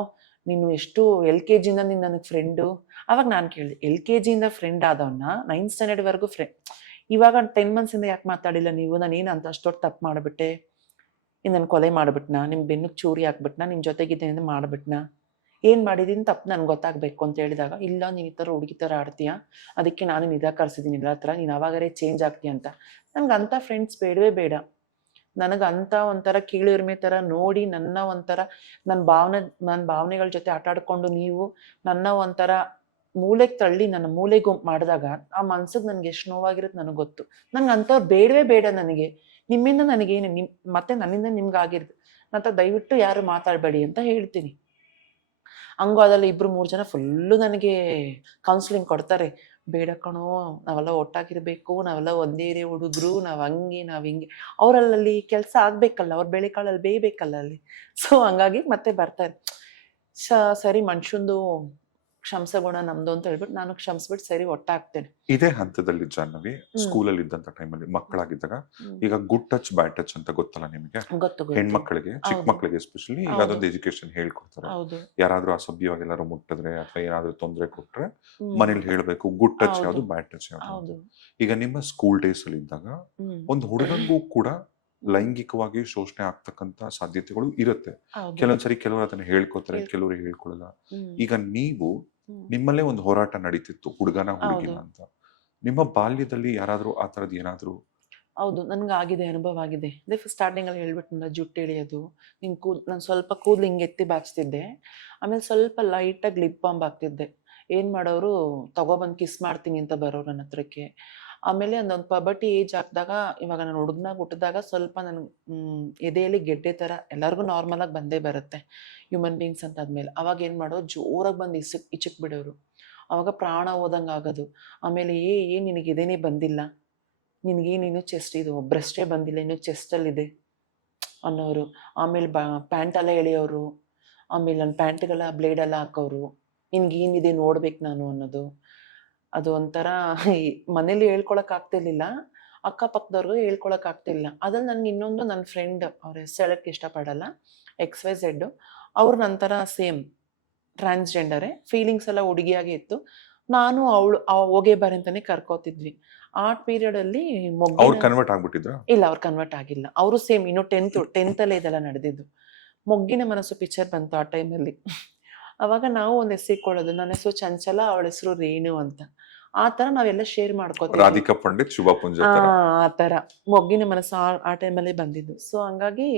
ನೀನು ಎಷ್ಟು LKG ನೀನು ನನಗೆ ಫ್ರೆಂಡು. ಅವಾಗ ನಾನು ಕೇಳಿದೆ, LKG ಫ್ರೆಂಡ್ ಆದವನ್ನ 9th ಸ್ಟ್ಯಾಂಡರ್ಡ್ವರೆಗೂ ಫ್ರೆಂಡ್, ಇವಾಗ 10 months ಯಾಕೆ ಮಾತಾಡಿಲ್ಲ ನೀವು? ನಾನೇನು ಅಂತ ಅಷ್ಟೊಟ್ಟು ತಪ್ಪು ಮಾಡಿಬಿಟ್ಟೆ? ನನ್ನ ಕೊಲೆ ಮಾಡಿಬಿಟ್ನಾ? ನಿಮ್ಮ ಬೆನ್ನಿಗೆ ಚೂರಿ ಹಾಕ್ಬಿಟ್ನಾ? ನಿಮ್ಮ ಜೊತೆಗಿದ್ದೇನೆ ಮಾಡಿಬಿಟ್ನಾ? ಏನು ಮಾಡಿದ್ದೀನಿ ತಪ್ಪು ನನಗೆ ಗೊತ್ತಾಗಬೇಕು ಅಂತ ಹೇಳಿದಾಗ, ಇಲ್ಲ ನೀನು ಈ ಥರ ಹುಡುಗಿ ಥರ ಆಡ್ತೀಯಾ, ಅದಕ್ಕೆ ನಾನು ನಿರಾಕರಿಸಿದ್ದೀನಿ ಎಲ್ಲ ಹತ್ರ, ನೀನು ಅವಾಗರೇ ಚೇಂಜ್ ಆಗ್ತೀಯ ಅಂತ. ನನಗೆ ಅಂಥ ಫ್ರೆಂಡ್ಸ್ ಬೇಡವೇ ಬೇಡ. ನನಗಂತ ಒಂಥರ ಕೀಳಿರ್ಮೆ ತರ ನೋಡಿ ನನ್ನ ಒಂಥರ ನನ್ನ ಭಾವನೆಗಳ ಜೊತೆ ಆಟ ಆಡ್ಕೊಂಡು ನೀವು ನನ್ನ ಒಂಥರ ಮೂಲೆಗೆ ತಳ್ಳಿ ನನ್ನ ಮೂಲೆಗೆ ಮಾಡಿದಾಗ ಆ ಮನ್ಸಿಗೆ ನನ್ಗೆ ಎಷ್ಟು ನೋವಾಗಿರುತ್ತೆ ನನಗೆ ಗೊತ್ತು. ನಂಗೆ ಅಂಥವ್ರು ಬೇಡವೇ ಬೇಡ ನನಗೆ. ನಿಮ್ಮಿಂದ ನನಗೇನು ಮತ್ತೆ ನನ್ನಿಂದ ನಿಮ್ಗೆ ಆಗಿರ್ದು ಅಂತ ದಯವಿಟ್ಟು ಯಾರು ಮಾತಾಡಬೇಡಿ ಅಂತ ಹೇಳ್ತೀನಿ. ಹಂಗೂ ಅದರಲ್ಲಿ 2-3 ಜನ ಫುಲ್ಲು ನನಗೆ ಕೌನ್ಸಿಲಿಂಗ್ ಕೊಡ್ತಾರೆ. ಬೇಡ ಕಣೋ, ನಾವೆಲ್ಲ ಒಟ್ಟಾಗಿರ್ಬೇಕು, ನಾವೆಲ್ಲ ಒಂದೇ ಏರಿಯಾ ಹುಡುಗರು, ನಾವು ಹಂಗೆ ನಾವು ಹಿಂಗೆ. ಅವರಲ್ಲಿ ಕೆಲಸ ಆಗ್ಬೇಕಲ್ಲ, ಅವ್ರ ಬೇಳೆಕಾಳಲ್ಲಿ ಬೇಯಬೇಕಲ್ಲ ಅಲ್ಲಿ. ಸೊ ಹಂಗಾಗಿ ಮತ್ತೆ ಬರ್ತಾರೆ. ಸರಿ ಮನುಷ್ಯಂದು ಕ್ಷಮಿಸೋ ಗುಣ ನಮ್ದು ಅಂತ ಹೇಳ್ಬಿಟ್ಟು ನಾನು ಕ್ಷಮಿಸ್ಬಿಟ್ಟು ಸರಿ ಒಟ್ಟಾಗ್ತೇನೆ. ಇದೇ ಹಂತದಲ್ಲಿ ಜಾಹ್ನವಿ ಸ್ಕೂಲಲ್ಲಿ ಇದ್ದಂತ ಟೈಮಲ್ಲಿ ಮಕ್ಕಳಾಗಿದ್ದಾಗ ಈಗ ಗುಡ್ ಟಚ್ ಬ್ಯಾಡ್ ಟಚ್ ಅಂತ ಗೊತ್ತಲ್ಲ ನಿಮಗೆ? ಗೊತ್ತು ಹೆಣ್ಮಕ್ಳಿಗೆ, ಚಿಕ್ಕ ಮಕ್ಳಿಗೆ ಎಸ್ಪೆಷಲಿ ಈಗ ಅದೊಂದು ಎಜುಕೇಶನ್ ಹೇಳ್ಕೊಡ್ತಾರೆ. ಯಾರಾದ್ರೂ ಅಸಭ್ಯವಾಗಿ ಎಲ್ಲಾರು ಮುಟ್ಟಿದ್ರೆ ಅಥವಾ ಏನಾದ್ರೂ ತೊಂದರೆ ಕೊಟ್ರೆ ಮನೇಲಿ ಹೇಳ್ಬೇಕು ಗುಡ್ ಟಚ್ ಯಾವ್ದು ಬ್ಯಾಡ್ ಟಚ್ ಯಾವ್ದು. ಈಗ ನಿಮ್ಮ ಸ್ಕೂಲ್ ಡೇಸ್ ಅಲ್ಲಿ ಇದ್ದಾಗ ಒಂದು ಹುಡುಗಂಗೂ ಕೂಡ ಲೈಂಗಿಕವಾಗಿ ಶೋಷಣೆ ಆಗ್ತಕ್ಕಂತ ಸಾಧ್ಯತೆಗಳು ಇರುತ್ತೆ. ಕೆಲವೊಂದ್ಸರಿ ಕೆಲವರು ಅದನ್ನ ಹೇಳ್ಕೊತಾರೆ, ಕೆಲವರು ಹೇಳ್ಕೊಳ್ಳಲ್ಲ. ಈಗ ನೀವು ನಿಮ್ಮಲ್ಲೇ ಒಂದು ಹೋರಾಟ ನಡೀತಿತ್ತು ಹುಡುಗನ ಹುಡುಗಿನ ಅಂತ. ನಿಮ್ಮ ಬಾಲ್ಯದಲ್ಲಿ ಯಾರಾದ್ರೂ ಆ ತರದ್ ಏನಾದ್ರು? ಹೌದು, ನನ್ಗೆ ಆಗಿದೆ, ಅನುಭವ ಆಗಿದೆ. ಅದೇ ಸ್ಟಾರ್ಟಿಂಗ್ ಅಲ್ಲಿ ಹೇಳ್ಬಿಟ್ಟು ಜುಟ್ಟು ಎಳೆಯೋದು, ನಾನು ಸ್ವಲ್ಪ ಕೂದಲು ಹಿಂಗೆ ಎತ್ತಿ ಬಾಚ್ತಿದ್ದೆ. ಆಮೇಲೆ ಸ್ವಲ್ಪ ಲೈಟಾಗಿ ಲಿಪ್ ಬಾಂಬ್ ಹಾಕ್ತಿದ್ದೆ. ಏನ್ ಮಾಡೋರು ತಗೊಬಂದು ಕಿಸ್ ಮಾಡ್ತೀನಿ ಅಂತ ಬರೋರು ನನ್ನ ಹತ್ರಕ್ಕೆ. ಆಮೇಲೆ ಒಂದೊಂದು ಪಬರ್ಟಿ ಏಜ್ ಹಾಕಿದಾಗ, ಇವಾಗ ನಾನು ಹುಡುಗನಾಗ ಹುಟ್ಟಿದಾಗ ಸ್ವಲ್ಪ ನಾನು ಎದೆಯಲ್ಲಿ ಗೆಡ್ಡೆ ಥರ ಎಲ್ಲರಿಗೂ ನಾರ್ಮಲ್ ಆಗಿ ಬಂದೇ ಬರುತ್ತೆ ಹ್ಯೂಮನ್ ಬೀಯಿಂಗ್ಸ್ ಅಂತ ಆದ್ಮೇಲೆ. ಅವಾಗ ಏನು ಮಾಡೋರು ಜೋರಾಗಿ ಬಂದು ಇಚಕ್ ಬಿಡೋರು. ಅವಾಗ ಪ್ರಾಣ ಹೋದಂಗೆ ಆಗೋದು. ಆಮೇಲೆ ಏನು ನಿನಗೆ ಎದೆನೇ ಬಂದಿಲ್ಲ, ನಿನಗೇನಿನ್ನೂ ಚೆಸ್ಟ್ ಇದು ಬ್ರೆಸ್ಟೇ ಬಂದಿಲ್ಲ, ಇನ್ನೂ ಚೆಸ್ಟಲ್ಲಿದೆ ಅನ್ನೋರು. ಆಮೇಲೆ ಪ್ಯಾಂಟೆಲ್ಲ ಎಳೆಯೋರು. ಆಮೇಲೆ ನನ್ನ ಪ್ಯಾಂಟ್ಗೆಲ್ಲ ಬ್ಲೇಡೆಲ್ಲ ಹಾಕೋರು. ನಿನ್ಗೇನಿದೆ ನೋಡ್ಬೇಕು ನಾನು ಅನ್ನೋದು. ಅದು ಒಂಥರ ಮನೇಲಿ ಹೇಳ್ಕೊಳಕ್ ಆಗ್ತಿರ್ಲಿಲ್ಲ, ಅಕ್ಕಪಕ್ಕದವ್ರಿಗೂ ಹೇಳ್ಕೊಳಕ್ ಆಗ್ತಿಲ್ಲ. ಅದ್ರಲ್ಲಿ ನನ್ಗೆ ಇನ್ನೊಂದು ನನ್ನ ಫ್ರೆಂಡ್, ಅವ್ರ ಹೆಸರು ಹೇಳಕ್ಕೆ ಇಷ್ಟಪಡಲ್ಲ, XYZ, ಅವ್ರು ನಂತರ ಸೇಮ್ ಟ್ರಾನ್ಸ್ಜೆಂಡರೇ, ಫೀಲಿಂಗ್ಸ್ ಎಲ್ಲ ಹುಡುಗಿಯಾಗಿ ಇತ್ತು. ನಾನು ಅವಳು ಹೋಗೇ ಬಾರೆ ಅಂತಾನೆ ಕರ್ಕೋತಿದ್ವಿ. ಆ ಪೀರಿಯಡ್ ಅಲ್ಲಿ ಕನ್ವರ್ಟ್ ಆಗ್ಬಿಟ್ಟಿದ್ರ? ಇಲ್ಲ, ಅವ್ರು ಕನ್ವರ್ಟ್ ಆಗಿಲ್ಲ. ಅವರು ಸೇಮ್ ಇನ್ನು 10th ಅಲ್ಲೇ ಇದೆಲ್ಲ ನಡೆದಿದ್ದು. ಮೊಗ್ಗಿನ ಮನಸ್ಸು ಪಿಕ್ಚರ್ ಬಂತು ಆ ಟೈಮಲ್ಲಿ. ಅವಾಗ ನಾವು ಒಂದು ಹೆಸರು ಇಟ್ಕೊಳ್ಳೋದು, ನನ್ನ ಹೆಸರು ಚಂಚಲ, ಅವಳ ಹೆಸರು ರೇಣು ಅಂತ. ಆ ತರ ನಾವೆಲ್ಲ ಶೇರ್ ಮಾಡ್ಕೋತೀವಿ. ರಾಧಿಕಾ ಪಂಡಿತ್, ಶುಭಾ ಪುಂಜ ಆ ತರ ಮೊಗ್ಗಿನ ಮನಸ್ಸು ಆ ಟೈಮಲ್ಲೇ ಬಂದಿದ್ದು. ಸೊ ಹಂಗಾಗಿ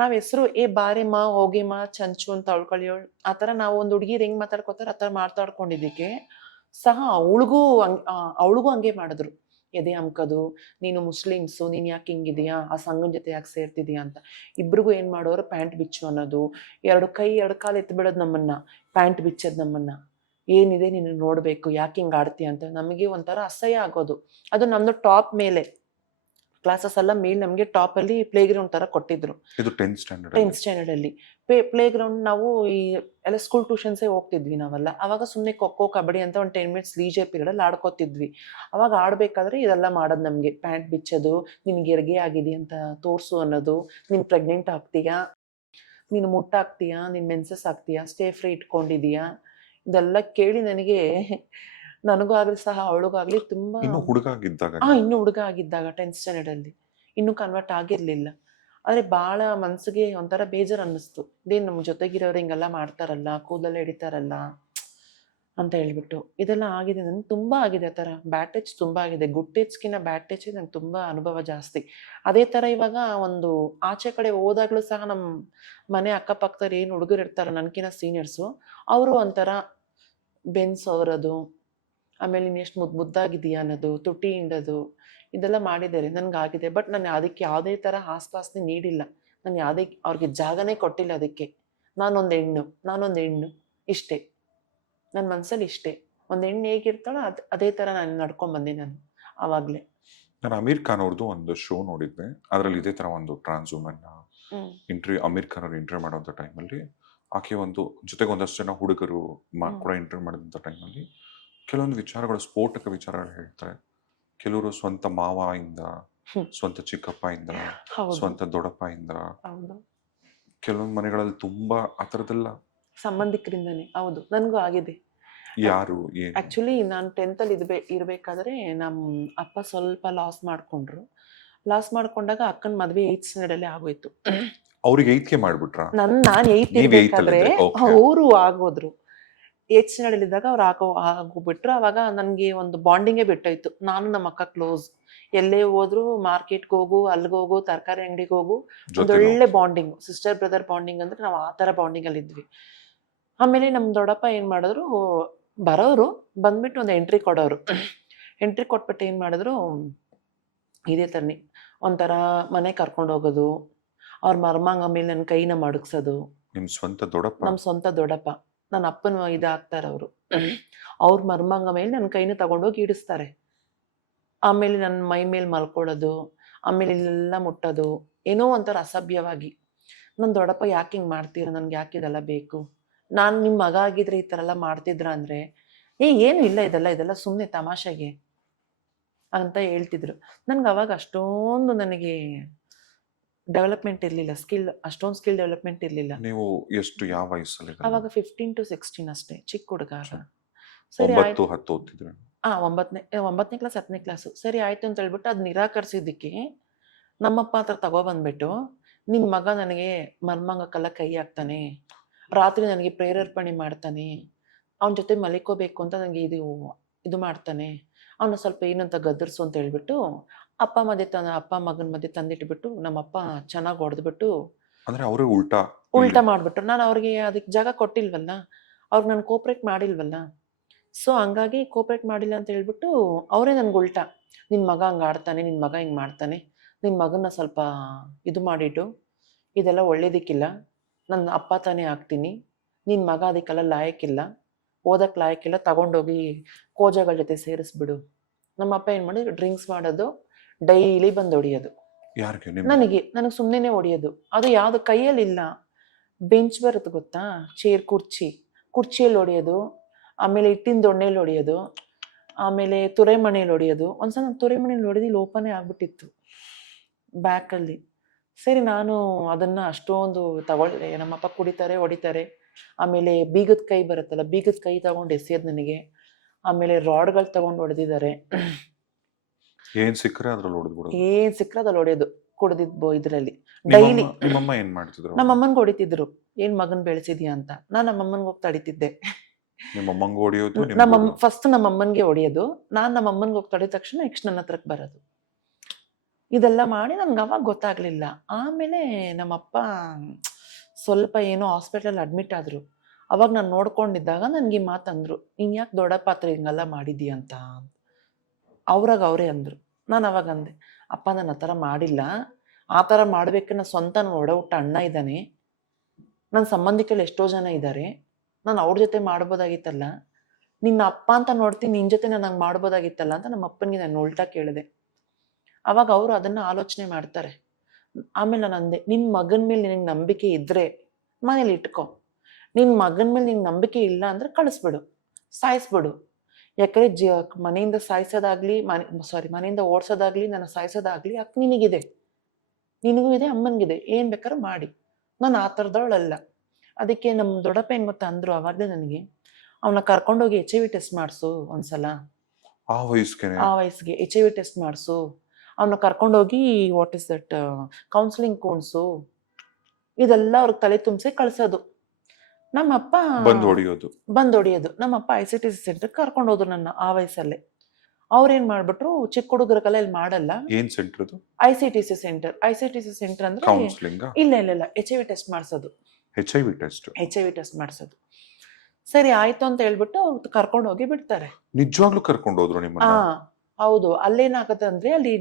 ನಾವ್ ಹೆಸರು ಬಾರೆಮ್ಮ, ಹೋಗಿಮ್ಮ, ಚಂಚು ಅಂತ ಅವಳ್ಕೊಳ್ಳಿಯೋಳು, ಆ ತರ ನಾವು ಒಂದು ಹುಡುಗಿರ್ ಹೆಂಗ್ ಮಾತಾಡ್ಕೋತಾರ ಆ ತರ ಮಾತಾಡ್ಕೊಂಡಿದ್ದಕ್ಕೆ ಸಹ ಅವಳಿಗೂ ಹಂಗೆ ಮಾಡಿದ್ರು. ಎದೆ ಅಮ್ಕೋದು, ನೀನು ಮುಸ್ಲಿಮ್ಸು, ನೀನ್ ಯಾಕೆ ಹಿಂಗಿದೀಯಾ, ಆ ಸಂಘದ ಜೊತೆ ಯಾಕೆ ಸೇರ್ತಿದೀಯಾ ಅಂತ. ಇಬ್ರಿಗೂ ಏನ್ ಮಾಡೋರು, ಪ್ಯಾಂಟ್ ಬಿಚ್ಚು ಅನ್ನೋದು, 2 ಕೈ 2 ಕಾಲು ಎತ್ತು ಬಿಡೋದು ನಮ್ಮನ್ನ, ಪ್ಯಾಂಟ್ ಬಿಚ್ಚೋದು ನಮ್ಮನ್ನ. ಏನಿದೆ ನೀನು ನೋಡ್ಬೇಕು, ಯಾಕೆ ಹಿಂಗೆ ಆಡ್ತೀಯ ಅಂತ. ನಮಗೆ ಒಂಥರ ಅಸಹ್ಯ ಆಗೋದು. ಅದು ನಮ್ದು ಟಾಪ್ ಮೇಲೆ ಕ್ಲಾಸಸ್ ಎಲ್ಲ ಮೇಲೆ ನಮಗೆ ಟಾಪ್ ಅಲ್ಲಿ ಪ್ಲೇ ಗ್ರೌಂಡ್ ತರ ಕೊಟ್ಟಿದ್ರು. ಇದು 10th ಸ್ಟ್ಯಾಂಡರ್ಡ್ ಅಲ್ಲಿ ಪ್ಲೇ ಗ್ರೌಂಡ್. ನಾವು ಈ ಎಲ್ಲ ಸ್ಕೂಲ್ ಟ್ಯೂಷನ್ಸೇ ಹೋಗ್ತಿದ್ವಿ ನಾವೆಲ್ಲ. ಅವಾಗ ಸುಮ್ಮನೆ ಖೋ ಕಬಡ್ಡಿ ಅಂತ ಒಂದು 10 minutes ಲೀಜರ್ ಪೀರಿಯಡ್ ಅಲ್ಲಿ ಆಡ್ಕೋತಿದ್ವಿ. ಅವಾಗ ಆಡ್ಬೇಕಾದ್ರೆ ಇದೆಲ್ಲ ಮಾಡೋದು ನಮ್ಗೆ, ಪ್ಯಾಂಟ್ ಬಿಚ್ಚೋದು, ನಿನ್ಗೆ ಹೆರಿಗೆ ಆಗಿದೆ ಅಂತ ತೋರ್ಸು ಅನ್ನೋದು, ನೀನ್ ಪ್ರೆಗ್ನೆಂಟ್ ಆಗ್ತೀಯಾ, ನೀನು ಮುಟ್ಟಾಗ್ತೀಯಾ, ನೀನ್ ಮೆನ್ಸಸ್ ಆಗ್ತೀಯಾ, ಸ್ಟೇ ಫ್ರೀ ಇಟ್ಕೊಂಡಿದೀಯಾ, ಇದೆಲ್ಲ ಕೇಳಿ ನನಗೂ ಆಗ್ಲಿ ಸಹ ಅವಳಿಗಾಗ್ಲಿ ತುಂಬಾ. ಇನ್ನು ಹುಡುಗ ಆಗಿದ್ದಾಗ 10th ಸ್ಟ್ಯಾಂಡರ್ಡ್ ಅಲ್ಲಿ ಇನ್ನೂ ಕನ್ವರ್ಟ್ ಆಗಿರ್ಲಿಲ್ಲ. ಆದ್ರೆ ಬಹಳ ಮನ್ಸಿಗೆ ಒಂಥರ ಬೇಜಾರು ಅನ್ನಿಸ್ತು. ಇದೇನು ನಮ್ಮ ಜೊತೆಗಿರೋರು ಹಿಂಗೆಲ್ಲ ಮಾಡ್ತಾರಲ್ಲ, ಕೂದಲೆಲ್ಲ ಹಿಡಿತಾರಲ್ಲ ಅಂತ ಹೇಳ್ಬಿಟ್ಟು. ಇದೆಲ್ಲ ಆಗಿದೆ, ನನ್ಗೆ ತುಂಬಾ ಆಗಿದೆ ಆ ಥರ. ಬ್ಯಾಡ್ ಟಚ್ ತುಂಬಾ ಆಗಿದೆ. ಗುಡ್ ಟಚ್ಗಿನ್ನ ಬ್ಯಾಡ್ ಟಚ್ ನಂಗೆ ತುಂಬಾ ಅನುಭವ ಜಾಸ್ತಿ. ಅದೇ ಥರ ಇವಾಗ ಒಂದು ಆಚೆ ಕಡೆ ಹೋದಾಗ್ಲೂ ಸಹ ನಮ್ಮ ಮನೆ ಅಕ್ಕಪಕ್ಕದವ್ರು ಏನು ಹುಡುಗರು ಇರ್ತಾರೋ ನನ್ಕಿನ್ನ ಸೀನಿಯರ್ಸು, ಅವರು ಒಂಥರ ಬೆನ್ಸೋರೋದು, ಆಮೇಲೆ ನೀನು ಎಷ್ಟು ಮುದ್ದಾಗಿದೆಯಾ ಅನ್ನೋದು, ತುಟಿ ಹಿಂಡೋದು, ಇದೆಲ್ಲ ಮಾಡಿದ್ದಾರೆ. ನನ್ಗಾಗಿದೆ. ಬಟ್ ನಾನು ಅದಕ್ಕೆ ಯಾವುದೇ ಥರ ಆಸ್ಪಾಸ್ನೆ ನೀಡಿಲ್ಲ. ನಾನು ಅವ್ರಿಗೆ ಜಾಗನೇ ಕೊಟ್ಟಿಲ್ಲ ಅದಕ್ಕೆ. ನಾನೊಂದು ಹೆಣ್ಣು ಇಷ್ಟೇ. ನನ್ನ ಮನಸ್ಸಲ್ಲಿ ಇಷ್ಟೇ. ಒಂದು ಹೆಣ್ಣು ಹೇಗಿರ್ತಾಳೋ ಅದೇ ಥರ ನಾನು ನಡ್ಕೊಂಡ್ ಬಂದೆ ನಾನು ಆವಾಗಲೇ. ನಾನು ಅಮೀರ್ ಖಾನ್ ಅವ್ರದ್ದು ಒಂದು ಶೋ ನೋಡಿದ್ದೆ. ಅದರಲ್ಲಿ ಇದೇ ತರ ಒಂದು ಟ್ರಾನ್ಸ್ ವುಮನ್ ಇಂಟರ್ವ್ಯೂ, ಅಮೀರ್ ಖಾನ್ ಅವ್ರು ಇಂಟರ್ವ್ಯೂ ಮಾಡೋಂಥ ಟೈಮಲ್ಲಿ ಆಕೆ ಒಂದು ಜೊತೆಗೆ ಒಂದಷ್ಟು ಜನ ಹುಡುಗರು ಕೂಡ ಇಂಟರ್ವ್ಯೂ ಮಾಡಿದಂಥ ಟೈಮಲ್ಲಿ ಕೆಲವೊಂದು ವಿಚಾರಗಳು, ಸ್ಫೋಟಕ ವಿಚಾರಗಳು ಹೇಳ್ತಾರೆ. ಕೆಲವರು ಸ್ವಂತ ಮಾವ ಇಂದ, ಸ್ವಂತ ಚಿಕ್ಕಪ್ಪ ಇಂದ, ಸ್ವಂತ ದೊಡ್ಡಪ್ಪ ಇಂದ, ಕೆಲವೊಂದು ಮನೆಗಳಲ್ಲಿ ತುಂಬಾ ಆ ಥರದ್ದೆಲ್ಲ ಸಂಬಂಧಿಕರಿಂದಾನೆ. ಹೌದು, ನನಗೂ ಆಗಿದೆ. ಯಾರು ಆಕ್ಚುಲಿ ನಾನು 10th ಅಲ್ಲಿ ಇರ್ಬೇಕಾದ್ರೆ ನಮ್ಮ ಅಪ್ಪ ಸ್ವಲ್ಪ ಲಾಸ್ ಮಾಡ್ಕೊಂಡಾಗ ಅಕ್ಕನ ಮದ್ವೆ 8th ಸ್ಟ್ಯಾಂಡರ್ಡ್ ಅಲ್ಲಿ ಆಗೋಯ್ತು. ಅವ್ರಿಗೆ 8th ಮಾಡ್ಬಿಟ್ರ? ನಾನು 8th ಇರ್ಬೇಕಾದ್ರೆ ಅವರು ಆಗೋದ್ರು. ಏತ್ ಸ್ಟ್ಯಾಂಡರ್ಡ್ ಇದ್ದಾಗ ಅವ್ರು ಆಗೋಗ್ಬಿಟ್ರು. ಅವಾಗ ನನಗೆ ಒಂದು ಬಾಂಡಿಂಗೇ ಬಿಟ್ಟೋಯ್ತು. ನಾನು ನಮ್ಮ ಅಕ್ಕ ಕ್ಲೋಸ್. ಎಲ್ಲೇ ಹೋದ್ರು ಮಾರ್ಕೆಟ್ಗೆ ಹೋಗು, ಅಲ್ಲಿಗೆ ಹೋಗು, ತರಕಾರಿ ಅಂಗಡಿಗೆ ಹೋಗು, ಒಂದೊಳ್ಳೆ ಬಾಂಡಿಂಗ್, ಸಿಸ್ಟರ್ ಬ್ರದರ್ ಬಾಂಡಿಂಗ್ ಅಂದ್ರೆ ನಾವು ಆ ಥರ ಬಾಂಡಿಂಗ್ ಅಲ್ಲಿ ಇದ್ವಿ. ಆಮೇಲೆ ನಮ್ಮ ದೊಡ್ಡಪ್ಪ ಏನ್ ಮಾಡಿದ್ರು, ಬರೋರು ಬಂದ್ಬಿಟ್ಟು ಒಂದು ಎಂಟ್ರಿ ಕೊಡೋರು. ಎಂಟ್ರಿ ಕೊಟ್ಬಿಟ್ಟು ಏನ್ ಮಾಡಿದ್ರು, ಇದೇ ತರನಿ ಒಂಥರ ಮನೆ ಕರ್ಕೊಂಡು ಹೋಗೋದು, ಅವ್ರ ಮರ್ಮಾಂಗ ಮೇಲೆ ನನ್ನ ಕೈನ ಮಡಗ್ಸೋದು. ನಿಮ್ ಸ್ವಂತ ದೊಡ್ಡಪ್ಪ? ನಮ್ಮ ಸ್ವಂತ ದೊಡ್ಡಪ್ಪ, ನನ್ನ ಅಪ್ಪನ ಇದಾಗ್ತಾರೆ ಅವರು. ಅವ್ರ ಮರ್ಮಾಂಗ ಮೇಲೆ ನನ್ನ ಕೈನ ತಗೊಂಡೋಗಿ ಇಡಿಸ್ತಾರೆ. ಆಮೇಲೆ ನನ್ನ ಮೈ ಮೇಲೆ ಮಲ್ಕೊಳ್ಳೋದು, ಆಮೇಲೆ ಇಲ್ಲೆಲ್ಲ ಮುಟ್ಟೋದು, ಏನೋ ಒಂಥರ ಅಸಭ್ಯವಾಗಿ. ನನ್ನ ದೊಡ್ಡಪ್ಪ ಯಾಕೆ ಹಿಂಗೆ ಮಾಡ್ತೀರ, ನನ್ಗೆ ಯಾಕೆ ಇದೆಲ್ಲ ಬೇಕು, ನಾನು ನಿಮ್ಮ ಮಗ ಆಗಿದ್ರೆ ಈ ಥರ ಎಲ್ಲ ಮಾಡ್ತಿದ್ರ ಅಂದ್ರೆ, ಏನು ಇಲ್ಲ, ಇದೆಲ್ಲ ಸುಮ್ಮನೆ ತಮಾಷೆಗೆ ಅಂತ ಹೇಳ್ತಿದ್ರು. ನನ್ಗೆ ಅವಾಗ ಅಷ್ಟೊಂದು ನನಗೆ ಡೆವಲಪ್ಮೆಂಟ್ ಇರಲಿಲ್ಲ, ಅಷ್ಟೊಂದು ಸ್ಕಿಲ್ ಡೆವಲಪ್ಮೆಂಟ್ ಇರಲಿಲ್ಲ. ನೀವು ಎಷ್ಟು, ಯಾವ ವಯಸ್ಸಲ್ಲಿ? ಅವಾಗ 15 to 16 ಅಷ್ಟೇ, ಚಿಕ್ಕ ಹುಡುಗ. ಸರಿ 9, 10 ಓದ್ತಿದ್ರೆ? 9ನೇ ಕ್ಲಾಸ್ 10ನೇ ಕ್ಲಾಸು. ಸರಿ ಆಯ್ತು ಅಂತ ಹೇಳ್ಬಿಟ್ಟು ಅದು ನಿರಾಕರಿಸಿದ್ದಕ್ಕೆ ನಮ್ಮಪ್ಪ ಹತ್ರ ತಗೊಬಂದ್ಬಿಟ್ಟು, ನಿನ್ನ ಮಗ ನನಗೆ ಮರ್ಮಾಂಗಕ್ಕೆಲ್ಲ ಕೈ ಹಾಕ್ತಾನೆ, ರಾತ್ರಿ ನನಗೆ ಪ್ರೇರೇಪಣೆ ಮಾಡ್ತಾನೆ, ಅವನ ಜೊತೆ ಮಲಿಕೋಬೇಕು ಅಂತ ನನಗೆ ಇದು ಮಾಡ್ತಾನೆ, ಅವನ ಸ್ವಲ್ಪ ಏನಂತ ಗದರ್ಸು ಅಂತ ಹೇಳ್ಬಿಟ್ಟು ಅಪ್ಪ ಮಗನ ಮಧ್ಯೆ ತಂದಿಟ್ಬಿಟ್ಟು ನಮ್ಮಪ್ಪ ಚೆನ್ನಾಗಿ ಹೊಡೆದ್ಬಿಟ್ಟು, ಅಂದ್ರೆ ಅವರೇ ಉಲ್ಟಾ ಮಾಡ್ಬಿಟ್ರು. ನಾನು ಅವ್ರಿಗೆ ಅದಕ್ಕೆ ಜಾಗ ಕೊಟ್ಟಿಲ್ವಲ್ಲ, ಅವ್ರಿಗೆ ನಾನು ಕೋಪ್ರೇಟ್ ಮಾಡಿಲ್ವಲ್ಲ. ಸೊ ಹಂಗಾಗಿ ಕೋಪ್ರೇಟ್ ಮಾಡಿಲ್ಲ ಅಂತ ಹೇಳ್ಬಿಟ್ಟು ಅವರೇ ನನ್ಗೆ ಉಲ್ಟಾ, ನಿನ್ನ ಮಗ ಹಂಗೆ ಆಡ್ತಾನೆ, ನಿನ್ನ ಮಗ ಹಿಂಗೆ ಮಾಡ್ತಾನೆ, ನಿನ್ನ ಮಗನ ಸ್ವಲ್ಪ ಇದು ಮಾಡಿಟ್ಟು, ಇದೆಲ್ಲ ಒಳ್ಳೇದಕ್ಕಿಲ್ಲ, ನನ್ನ ಅಪ್ಪ ತಾನೇ ಆಗ್ತೀನಿ, ನಿನ್ನ ಮಗ ಅದಕ್ಕೆಲ್ಲ ಲಾಯಕ್ಕಿಲ್ಲ, ಓದಕ್ಕೆ ಲಾಯಕ್ಕಿಲ್ಲ, ತಗೊಂಡೋಗಿ ಕೋಜಗಳ ಜೊತೆ ಸೇರಿಸ್ಬಿಡು. ನಮ್ಮ ಅಪ್ಪ ಏನು ಮಾಡಿದ್ರು, ಡ್ರಿಂಕ್ಸ್ ಮಾಡೋದು, ಡೈಲಿ ಬಂದು ಹೊಡಿಯೋದು. ನನಗೆ ಸುಮ್ಮನೆ ಹೊಡಿಯೋದು. ಅದು ಯಾವುದು ಕೈಯಲ್ಲಿ ಇಲ್ಲ, ಬೆಂಚ್ ಬರುತ್ತೆ ಗೊತ್ತಾ, ಕುರ್ಚಿಯಲ್ಲಿ ಹೊಡಿಯೋದು, ಆಮೇಲೆ ಹಿಟ್ಟಿನ ದೊಣ್ಣೆಯಲ್ಲಿ ಹೊಡಿಯೋದು, ಆಮೇಲೆ ತುರೆಮಣೆಯಲ್ಲಿ ಹೊಡಿಯೋದು. ಒಂದ್ಸಲ ನಾನು ತುರೆಮಣೆಯಲ್ಲಿ ಹೊಡೆದು ಲೋಪನೇ ಆಗ್ಬಿಟ್ಟಿತ್ತು ಬ್ಯಾಕಲ್ಲಿ. ಸರಿ ನಾನು ಅದನ್ನ ಅಷ್ಟೊಂದು ತಗೊಳ್ಳೆ, ನಮ್ಮಪ್ಪ ಕುಡಿತಾರೆ, ಹೊಡಿತಾರೆ. ಆಮೇಲೆ ಬೀಗದ ಕೈ ಬರುತ್ತಲ್ಲ, ಬೀಗದ ಕೈ ತಗೊಂಡು ಎಸೆಯೋದು ನನಗೆ. ಆಮೇಲೆ ರಾಡ್ಗಳು ತಗೊಂಡು ಹೊಡೆದಿದ್ದಾರೆ. ಏನ್ ಸಿಕ್ಕರೆ ಅದ್ರಲ್ಲಿ ಹೊಡೆಯೋದು, ಕುಡ್ದಿದ್ ಇದರಲ್ಲಿ ಡೈಲಿ. ನಿಮ್ಮಮ್ಮ ಏನ್ ಮಾಡ್ತಿದ್ರು? ನಮ್ಮಮ್ಮನ್ಗೆ ಹೊಡಿತಿದ್ರು, ಏನ್ ಮಗನ್ ಬೆಳೆಸಿದ್ಯಾ ಅಂತ. ನಾನು ನಮ್ಮಮ್ಮನ್ಗೆ ಹೋಗಿ ತಡಿತಿದ್ದೆ. ಫಸ್ಟ್ ನಮ್ಮಮ್ಮನ್ಗೆ ಹೊಡಿಯೋದು, ನಾನ್ ನಮ್ಮಮ್ಮನ್ಗೆ ಹೋಗಿ ತಡಿದ ತಕ್ಷಣ ನೆಕ್ಸ್ಟ್ ನನ್ನ ಹತ್ರಕ್ಕೆ ಬರೋದು. ಇದೆಲ್ಲ ಮಾಡಿ ನನ್ಗೆ ಅವಾಗ ಗೊತ್ತಾಗ್ಲಿಲ್ಲ. ಆಮೇಲೆ ನಮ್ಮಪ್ಪ ಸ್ವಲ್ಪ ಏನೋ ಹಾಸ್ಪಿಟಲ್ ಅಡ್ಮಿಟ್ ಆದ್ರು. ಅವಾಗ ನಾನು ನೋಡ್ಕೊಂಡಿದ್ದಾಗ ನನ್ಗೆ ಈ ಮಾತಂದ್ರು, ನೀನ್ ಯಾಕೆ ದೊಡ್ಡಪ್ಪ ಹತ್ರ ಹಿಂಗೆಲ್ಲ ಮಾಡಿದೀಯ ಅಂತ. ಅವರೇ ಅಂದ್ರು. ನಾನು ಅವಾಗ ಅಂದೆ, ಅಪ್ಪ ನಾನು ಆ ಥರ ಮಾಡಿಲ್ಲ, ಆ ಥರ ಮಾಡ್ಬೇಕು, ನನ್ನ ಸ್ವಂತ ಒಡ ಹುಟ್ಟ ಅಣ್ಣ ಇದ್ದಾನೆ, ನನ್ನ ಸಂಬಂಧಿಕರು ಎಷ್ಟೋ ಜನ ಇದ್ದಾರೆ, ನಾನು ಅವ್ರ ಜೊತೆ ಮಾಡ್ಬೋದಾಗಿತ್ತಲ್ಲ, ನಿನ್ನ ಅಪ್ಪ ಅಂತ ನೋಡ್ತೀನಿ, ನಿನ್ನ ಜೊತೆ ನಾನು ಹಂಗೆ ಮಾಡ್ಬೋದಾಗಿತ್ತಲ್ಲ ಅಂತ ನಮ್ಮ ಅಪ್ಪನಿಗೆ ನಾನು ಉಲ್ಟಾ ಕೇಳಿದೆ. ಅವಾಗ ಅವರು ಅದನ್ನ ಆಲೋಚನೆ ಮಾಡ್ತಾರೆ. ಆಮೇಲೆ ನಾನು ಅಂದೆ, ನಿನ್ನ ಮಗನ ಮೇಲೆ ನಿನಗೆ ನಂಬಿಕೆ ಇದ್ರೆ ಮನೇಲಿ ಇಟ್ಕೊ, ನಿನ್ನ ಮಗನ ಮೇಲೆ ನಿಂಗೆ ನಂಬಿಕೆ ಇಲ್ಲ ಅಂದ್ರೆ ಕಳಿಸ್ಬಿಡು, ಸಾಯಿಸ್ಬಿಡು. ಯಾಕಂದ್ರೆ ಮನೆಯಿಂದ ಸಾಯಿಸೋದಾಗ್ಲಿ, ಮನೆಯಿಂದ ಓಡಿಸೋದಾಗ್ಲಿ, ನನ್ನ ಸಾಯಿಸೋದಾಗ್ಲಿ ಅಕ್ಕ ನಿನಗಿದೆ, ನಿನಗೂ ಇದೆ, ಅಮ್ಮನಿಗಿದೆ, ಏನ್ ಬೇಕಾದ್ರೂ ಮಾಡಿ. ನಾನು ಆ ಥರದವಳಲ್ಲ. ಅದಕ್ಕೆ ನಮ್ಮ ದೊಡ್ಡಪ್ಪ ಏನ್ ಗೊತ್ತಾ ಅಂದ್ರು ಅವಾಗಲೇ ನನಗೆ, ಅವನ್ನ ಕರ್ಕೊಂಡೋಗಿ HIV ಟೆಸ್ಟ್ ಮಾಡಿಸು ಒಂದ್ಸಲ, ಆ ವಯಸ್ಸಿಗೆ HIV ಟೆಸ್ಟ್ ಮಾಡಿಸು, ಅವನ್ನ ಕರ್ಕೊಂಡೋಗಿ ವಾಟ್ ಇಸ್ ದಟ್ ಕೌನ್ಸಿಲಿಂಗ್ ಕೊಡ್ಸು, ಇದೆಲ್ಲ ಅವ್ರಿಗೆ ತಲೆ ತುಂಬಿಸಿ ಕಳ್ಸೋದು. ನಮ್ಮಪ್ಪ ಬಂದ್ ಹೊಡಿಯೋದು. ನಮ್ಮಪ್ಪ ICTC ಸೆಂಟರ್ ಕರ್ಕೊಂಡು ಹೋದ್ರು ನನ್ನ ಆ ವಯಸ್ಸಲ್ಲೇ. ಅವ್ರೇನ್ ಮಾಡ್ಬಿಟ್ರು, ಚಿಕ್ಕ ಹುಡುಗರಿಗೆಲ್ಲ ಇಲ್ಲಿ ಮಾಡಲ್ಲ. ಏನ್ ಸೆಂಟರ್ ಅದು? ICTC ಸೆಂಟರ್ ಅಂದ್ರೆ ಇಲ್ಲ HIV ಟೆಸ್ಟ್ ಮಾಡಿಸೋದು. HIV ಟೆಸ್ಟ್ ಮಾಡಿಸೋದು. ಸರಿ ಆಯ್ತು ಅಂತ ಹೇಳ್ಬಿಟ್ಟು ಕರ್ಕೊಂಡು ಹೋಗಿ ಬಿಡ್ತಾರೆ. ನಿಜವಾಗ್ಲೂ ಕರ್ಕೊಂಡು ಹೋದ್ರು ನಿಮ್ಮನ್ನ? ಹೌದು. ಅಲ್ಲೇನಾಗತ್ತೆ ಅಂದ್ರೆ, ಅಲ್ಲಿ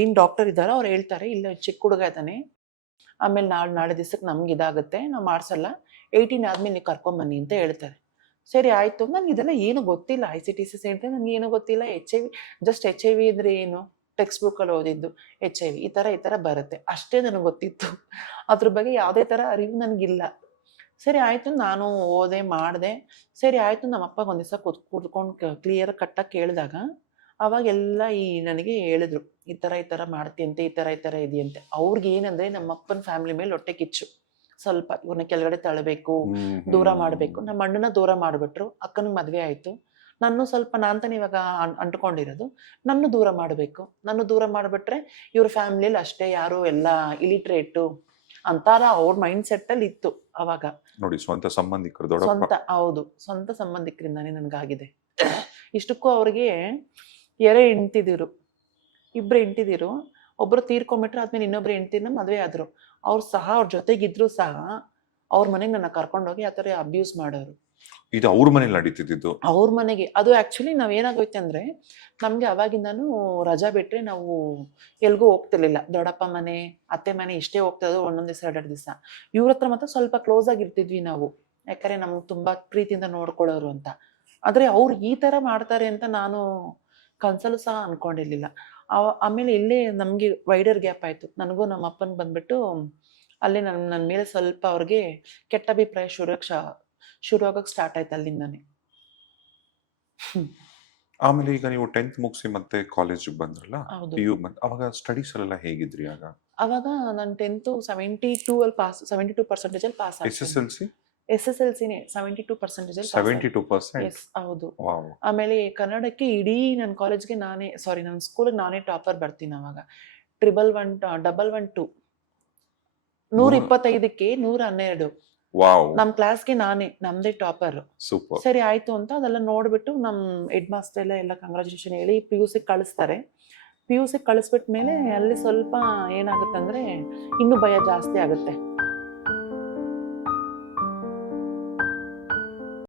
ಏನ್ ಡಾಕ್ಟರ್ ಇದ್ದಾರೋ ಅವ್ರು ಹೇಳ್ತಾರೆ, ಇಲ್ಲ ಚಿಕ್ಕ ಹುಡುಗ ಇದ್ದಾನೆ, ಆಮೇಲೆ ನಾಳೆ ದಿವಸಕ್ಕೆ ನಮ್ಗೆ ಇದಾಗುತ್ತೆ, ನಾವು ಮಾಡ್ಸಲ್ಲ, 18 ಆದ್ಮೇಲೆ ನೀವು ಕರ್ಕೊಂಬನ್ನಿ ಅಂತ ಹೇಳ್ತಾರೆ. ಸರಿ ಆಯ್ತು. ನನ್ಗೆ ಇದೆಲ್ಲ ಏನು ಗೊತ್ತಿಲ್ಲ, ICTC ಸೆಂಟರ್ ನನ್ಗೆ ಏನು ಗೊತ್ತಿಲ್ಲ. HIV ಅಂದ್ರೆ ಏನು, ಟೆಕ್ಸ್ಟ್ ಬುಕ್ ಅಲ್ಲಿ ಓದಿದ್ದು HIV ಈ ತರ ಬರುತ್ತೆ ಅಷ್ಟೇ ನನಗೆ ಗೊತ್ತಿತ್ತು. ಅದ್ರ ಬಗ್ಗೆ ಯಾವುದೇ ತರ ಅರಿವು ನನಗಿಲ್ಲ. ಸರಿ ಆಯ್ತು, ನಾನು ಓದೆ ಮಾಡಿದೆ. ಸರಿ ಆಯ್ತು, ನಮ್ಮಪ್ಪ ಒಂದ್ ದಿವಸ ಕೂತ್ಕೊಂಡು ಕ್ಲಿಯರ್ ಕಟ್ಟಾಗಿ ಕೇಳಿದಾಗ ಅವಾಗೆಲ್ಲ ನನಗೆ ಹೇಳಿದ್ರು, ಈ ತರ ಮಾಡ್ತೀಯಂತೆ, ಈ ತರ ಇದೆಯಂತೆ. ಅವ್ರಿಗೆ ಏನಂದ್ರೆ ನಮ್ಮಪ್ಪನ ಫ್ಯಾಮಿಲಿ ಮೇಲೆ ಹೊಟ್ಟೆ ಕಿಚ್ಚು, ಸ್ವಲ್ಪ ಇವ್ರನ್ನ ಕೆಳಗಡೆ ತಳ್ಳಬೇಕು, ದೂರ ಮಾಡ್ಬೇಕು. ನಮ್ಮ ಅಣ್ಣನ ದೂರ ಮಾಡ್ಬಿಟ್ರು, ಅಕ್ಕನಿಗೆ ಮದ್ವೆ ಆಯ್ತು. ನಾನು ಸ್ವಲ್ಪ ನಾನ್ತಾನೆ ಇವಾಗ ಅಂಟ್ಕೊಂಡಿರೋದು, ನನ್ನ ದೂರ ಮಾಡಬೇಕು. ನನ್ನ ದೂರ ಮಾಡಿಬಿಟ್ರೆ ಇವ್ರ ಫ್ಯಾಮಿಲಿಯಲ್ಲಿ ಅಷ್ಟೇ ಯಾರು ಎಲ್ಲ ಇಲಿಟ್ರೇಟು ಅಂತಾರ ಅವ್ರ ಮೈಂಡ್ ಸೆಟ್ ಅಲ್ಲಿ ಇತ್ತು ಅವಾಗ. ನೋಡಿ, ಸ್ವಂತ ಸಂಬಂಧಿಕರು, ದೊಡ್ಡಪ್ಪ. ಸ್ವಂತ, ಹೌದು, ಸ್ವಂತ ಸಂಬಂಧಿಕರಿಂದಾನೇ ನನ್ಗಾಗಿದೆ. ಇಷ್ಟಕ್ಕೂ ಅವ್ರಿಗೆ 2 ಹೆಂಡ್ತಿದಿರು, 2 ಹೆಂಡ್ತಿದಿರು. ಒಬ್ರು ತೀರ್ಕೊಂಡ್ಬಿಟ್ರೆ ಆದ್ಮೇಲೆ ಇನ್ನೊಬ್ರು ಹೆಂಡ್ತಿನ ಮದ್ವೆ ಆದ್ರು. ಅವ್ರು ಸಹ ಅವ್ರ ಜೊತೆಗಿದ್ರು ಸಹ ಅವ್ರ ಮನೆಗೆ ನನ್ನ ಕರ್ಕೊಂಡೋಗಿ ಆ ಥರ ಅಬ್ಯೂಸ್ ಮಾಡೋರು. ಇದು ಅವ್ರ ಮನೇಲಿ ನಡೀತಿದ್ದು? ಅವ್ರ ಮನೆಗೆ. ಅದು ಆಕ್ಚುಲಿ ನಾವ್ ಏನಾಗೋಯ್ತು ಅಂದ್ರೆ, ನಮ್ಗೆ ಅವಾಗಿಂದಾನು ರಜಾ ಬಿಟ್ರೆ ನಾವು ಎಲ್ಗೂ ಹೋಗ್ತಿರ್ಲಿಲ್ಲ. ದೊಡ್ಡಪ್ಪ ಮನೆ, ಅತ್ತೆ ಮನೆ ಇಷ್ಟೇ ಹೋಗ್ತಿರೋದು, ಒಂದೊಂದ್ ದಿವಸ 2 ದಿವಸ. ಇವ್ರ ಹತ್ರ ಮಾತ್ರ ಸ್ವಲ್ಪ ಕ್ಲೋಸ್ ಆಗಿರ್ತಿದ್ವಿ ನಾವು, ಯಾಕಂದ್ರೆ ನಮ್ಗೆ ತುಂಬಾ ಪ್ರೀತಿಯಿಂದ ನೋಡ್ಕೊಳ್ಳೋರು ಅಂತ. ಆದ್ರೆ ಅವ್ರು ಈ ತರ ಮಾಡ್ತಾರೆ ಅಂತ ನಾನು ಕನ್ಸಲ್ಲೂ ಸಹ ಅನ್ಕೊಂಡಿರ್ಲಿಲ್ಲ. ಆಮೇಲೆ ಇಲ್ಲೇ ನಮ್ಗೆ ವೈಡರ್ ಗ್ಯಾಪ್ ಆಯ್ತು. ನನಗೂ ನಮ್ಮ ಅಪ್ಪನ್ ಬಂದ್ಬಿಟ್ಟು ಅಲ್ಲಿ ನನ್ನ ಮೇಲೆ ಸ್ವಲ್ಪ ಅವ್ರಿಗೆ ಕೆಟ್ಟ ಅಭಿಪ್ರಾಯ ಶುರು ಆಗಕ್ಕೆ ಸ್ಟಾರ್ಟ್ ಆಯ್ತು ಅಲ್ಲಿಂದಾನೆ. ಆಮೇಲೆ ಈಗ ನೀವು 10th ಮುಗಿಸಿ ಮತ್ತೆ ಕಾಲೇಜಿಗೆ ಬಂದ್ರಲ್ಲ, ಹೌದು. PU ಅವಾಗ ಸ್ಟಡೀಸ್ ಅಲ್ಲೆಲ್ಲ ಹೇಗಿದ್ರಿ ಆಗ? ಅವಾಗ ನಾನು 10th 72 ಅಲ್ಲಿ ಪಾಸ್, 72% ಅಲ್ಲಿ ಪಾಸ್ ಆಯ್ತು. SSLC? SSLCನೇ 72% ಅಲ್ಲಿ 72%? ಎಸ್, ಹೌದು. ವಾವ್. ಆಮೇಲೆ ಕನ್ನಡಕ್ಕೆ ಇಡೀ ನನ್ನ ಕಾಲೇಜ್ಗೆ ನಾನೇ, ಸಾರಿ ನನ್ನ ಸ್ಕೂಲ್ಗೆ ನಾನೇ ಟಾಪರ್ ಬರ್ತೀನಿ ಅವಾಗ. 111 125ಕ್ಕೆ 112. ವಾವ್. ನಮ್ ಕ್ಲಾಸ್ಗೆ ನಮ್ದೇ ಟಾಪರ್. ಸೂಪರ್. ಸರಿ ಆಯ್ತು ಅಂತ ಅದೆಲ್ಲ ನೋಡ್ಬಿಟ್ಟು ನಮ್ ಹೆಡ್ ಮಾಸ್ಟರ್ ಎಲ್ಲ ಕಂಗ್ರಾಚುಲೇಷನ್ ಹೇಳಿ PUC ಕಳಿಸ್ತಾರೆ. PUC ಕಳಿಸ್ಬಿಟ್ಮೇಲೆ ಅಲ್ಲಿ ಸ್ವಲ್ಪ ಏನಾಗುತ್ತೆ ಅಂದ್ರೆ ಇನ್ನೂ ಭಯ ಜಾಸ್ತಿ ಆಗುತ್ತೆ.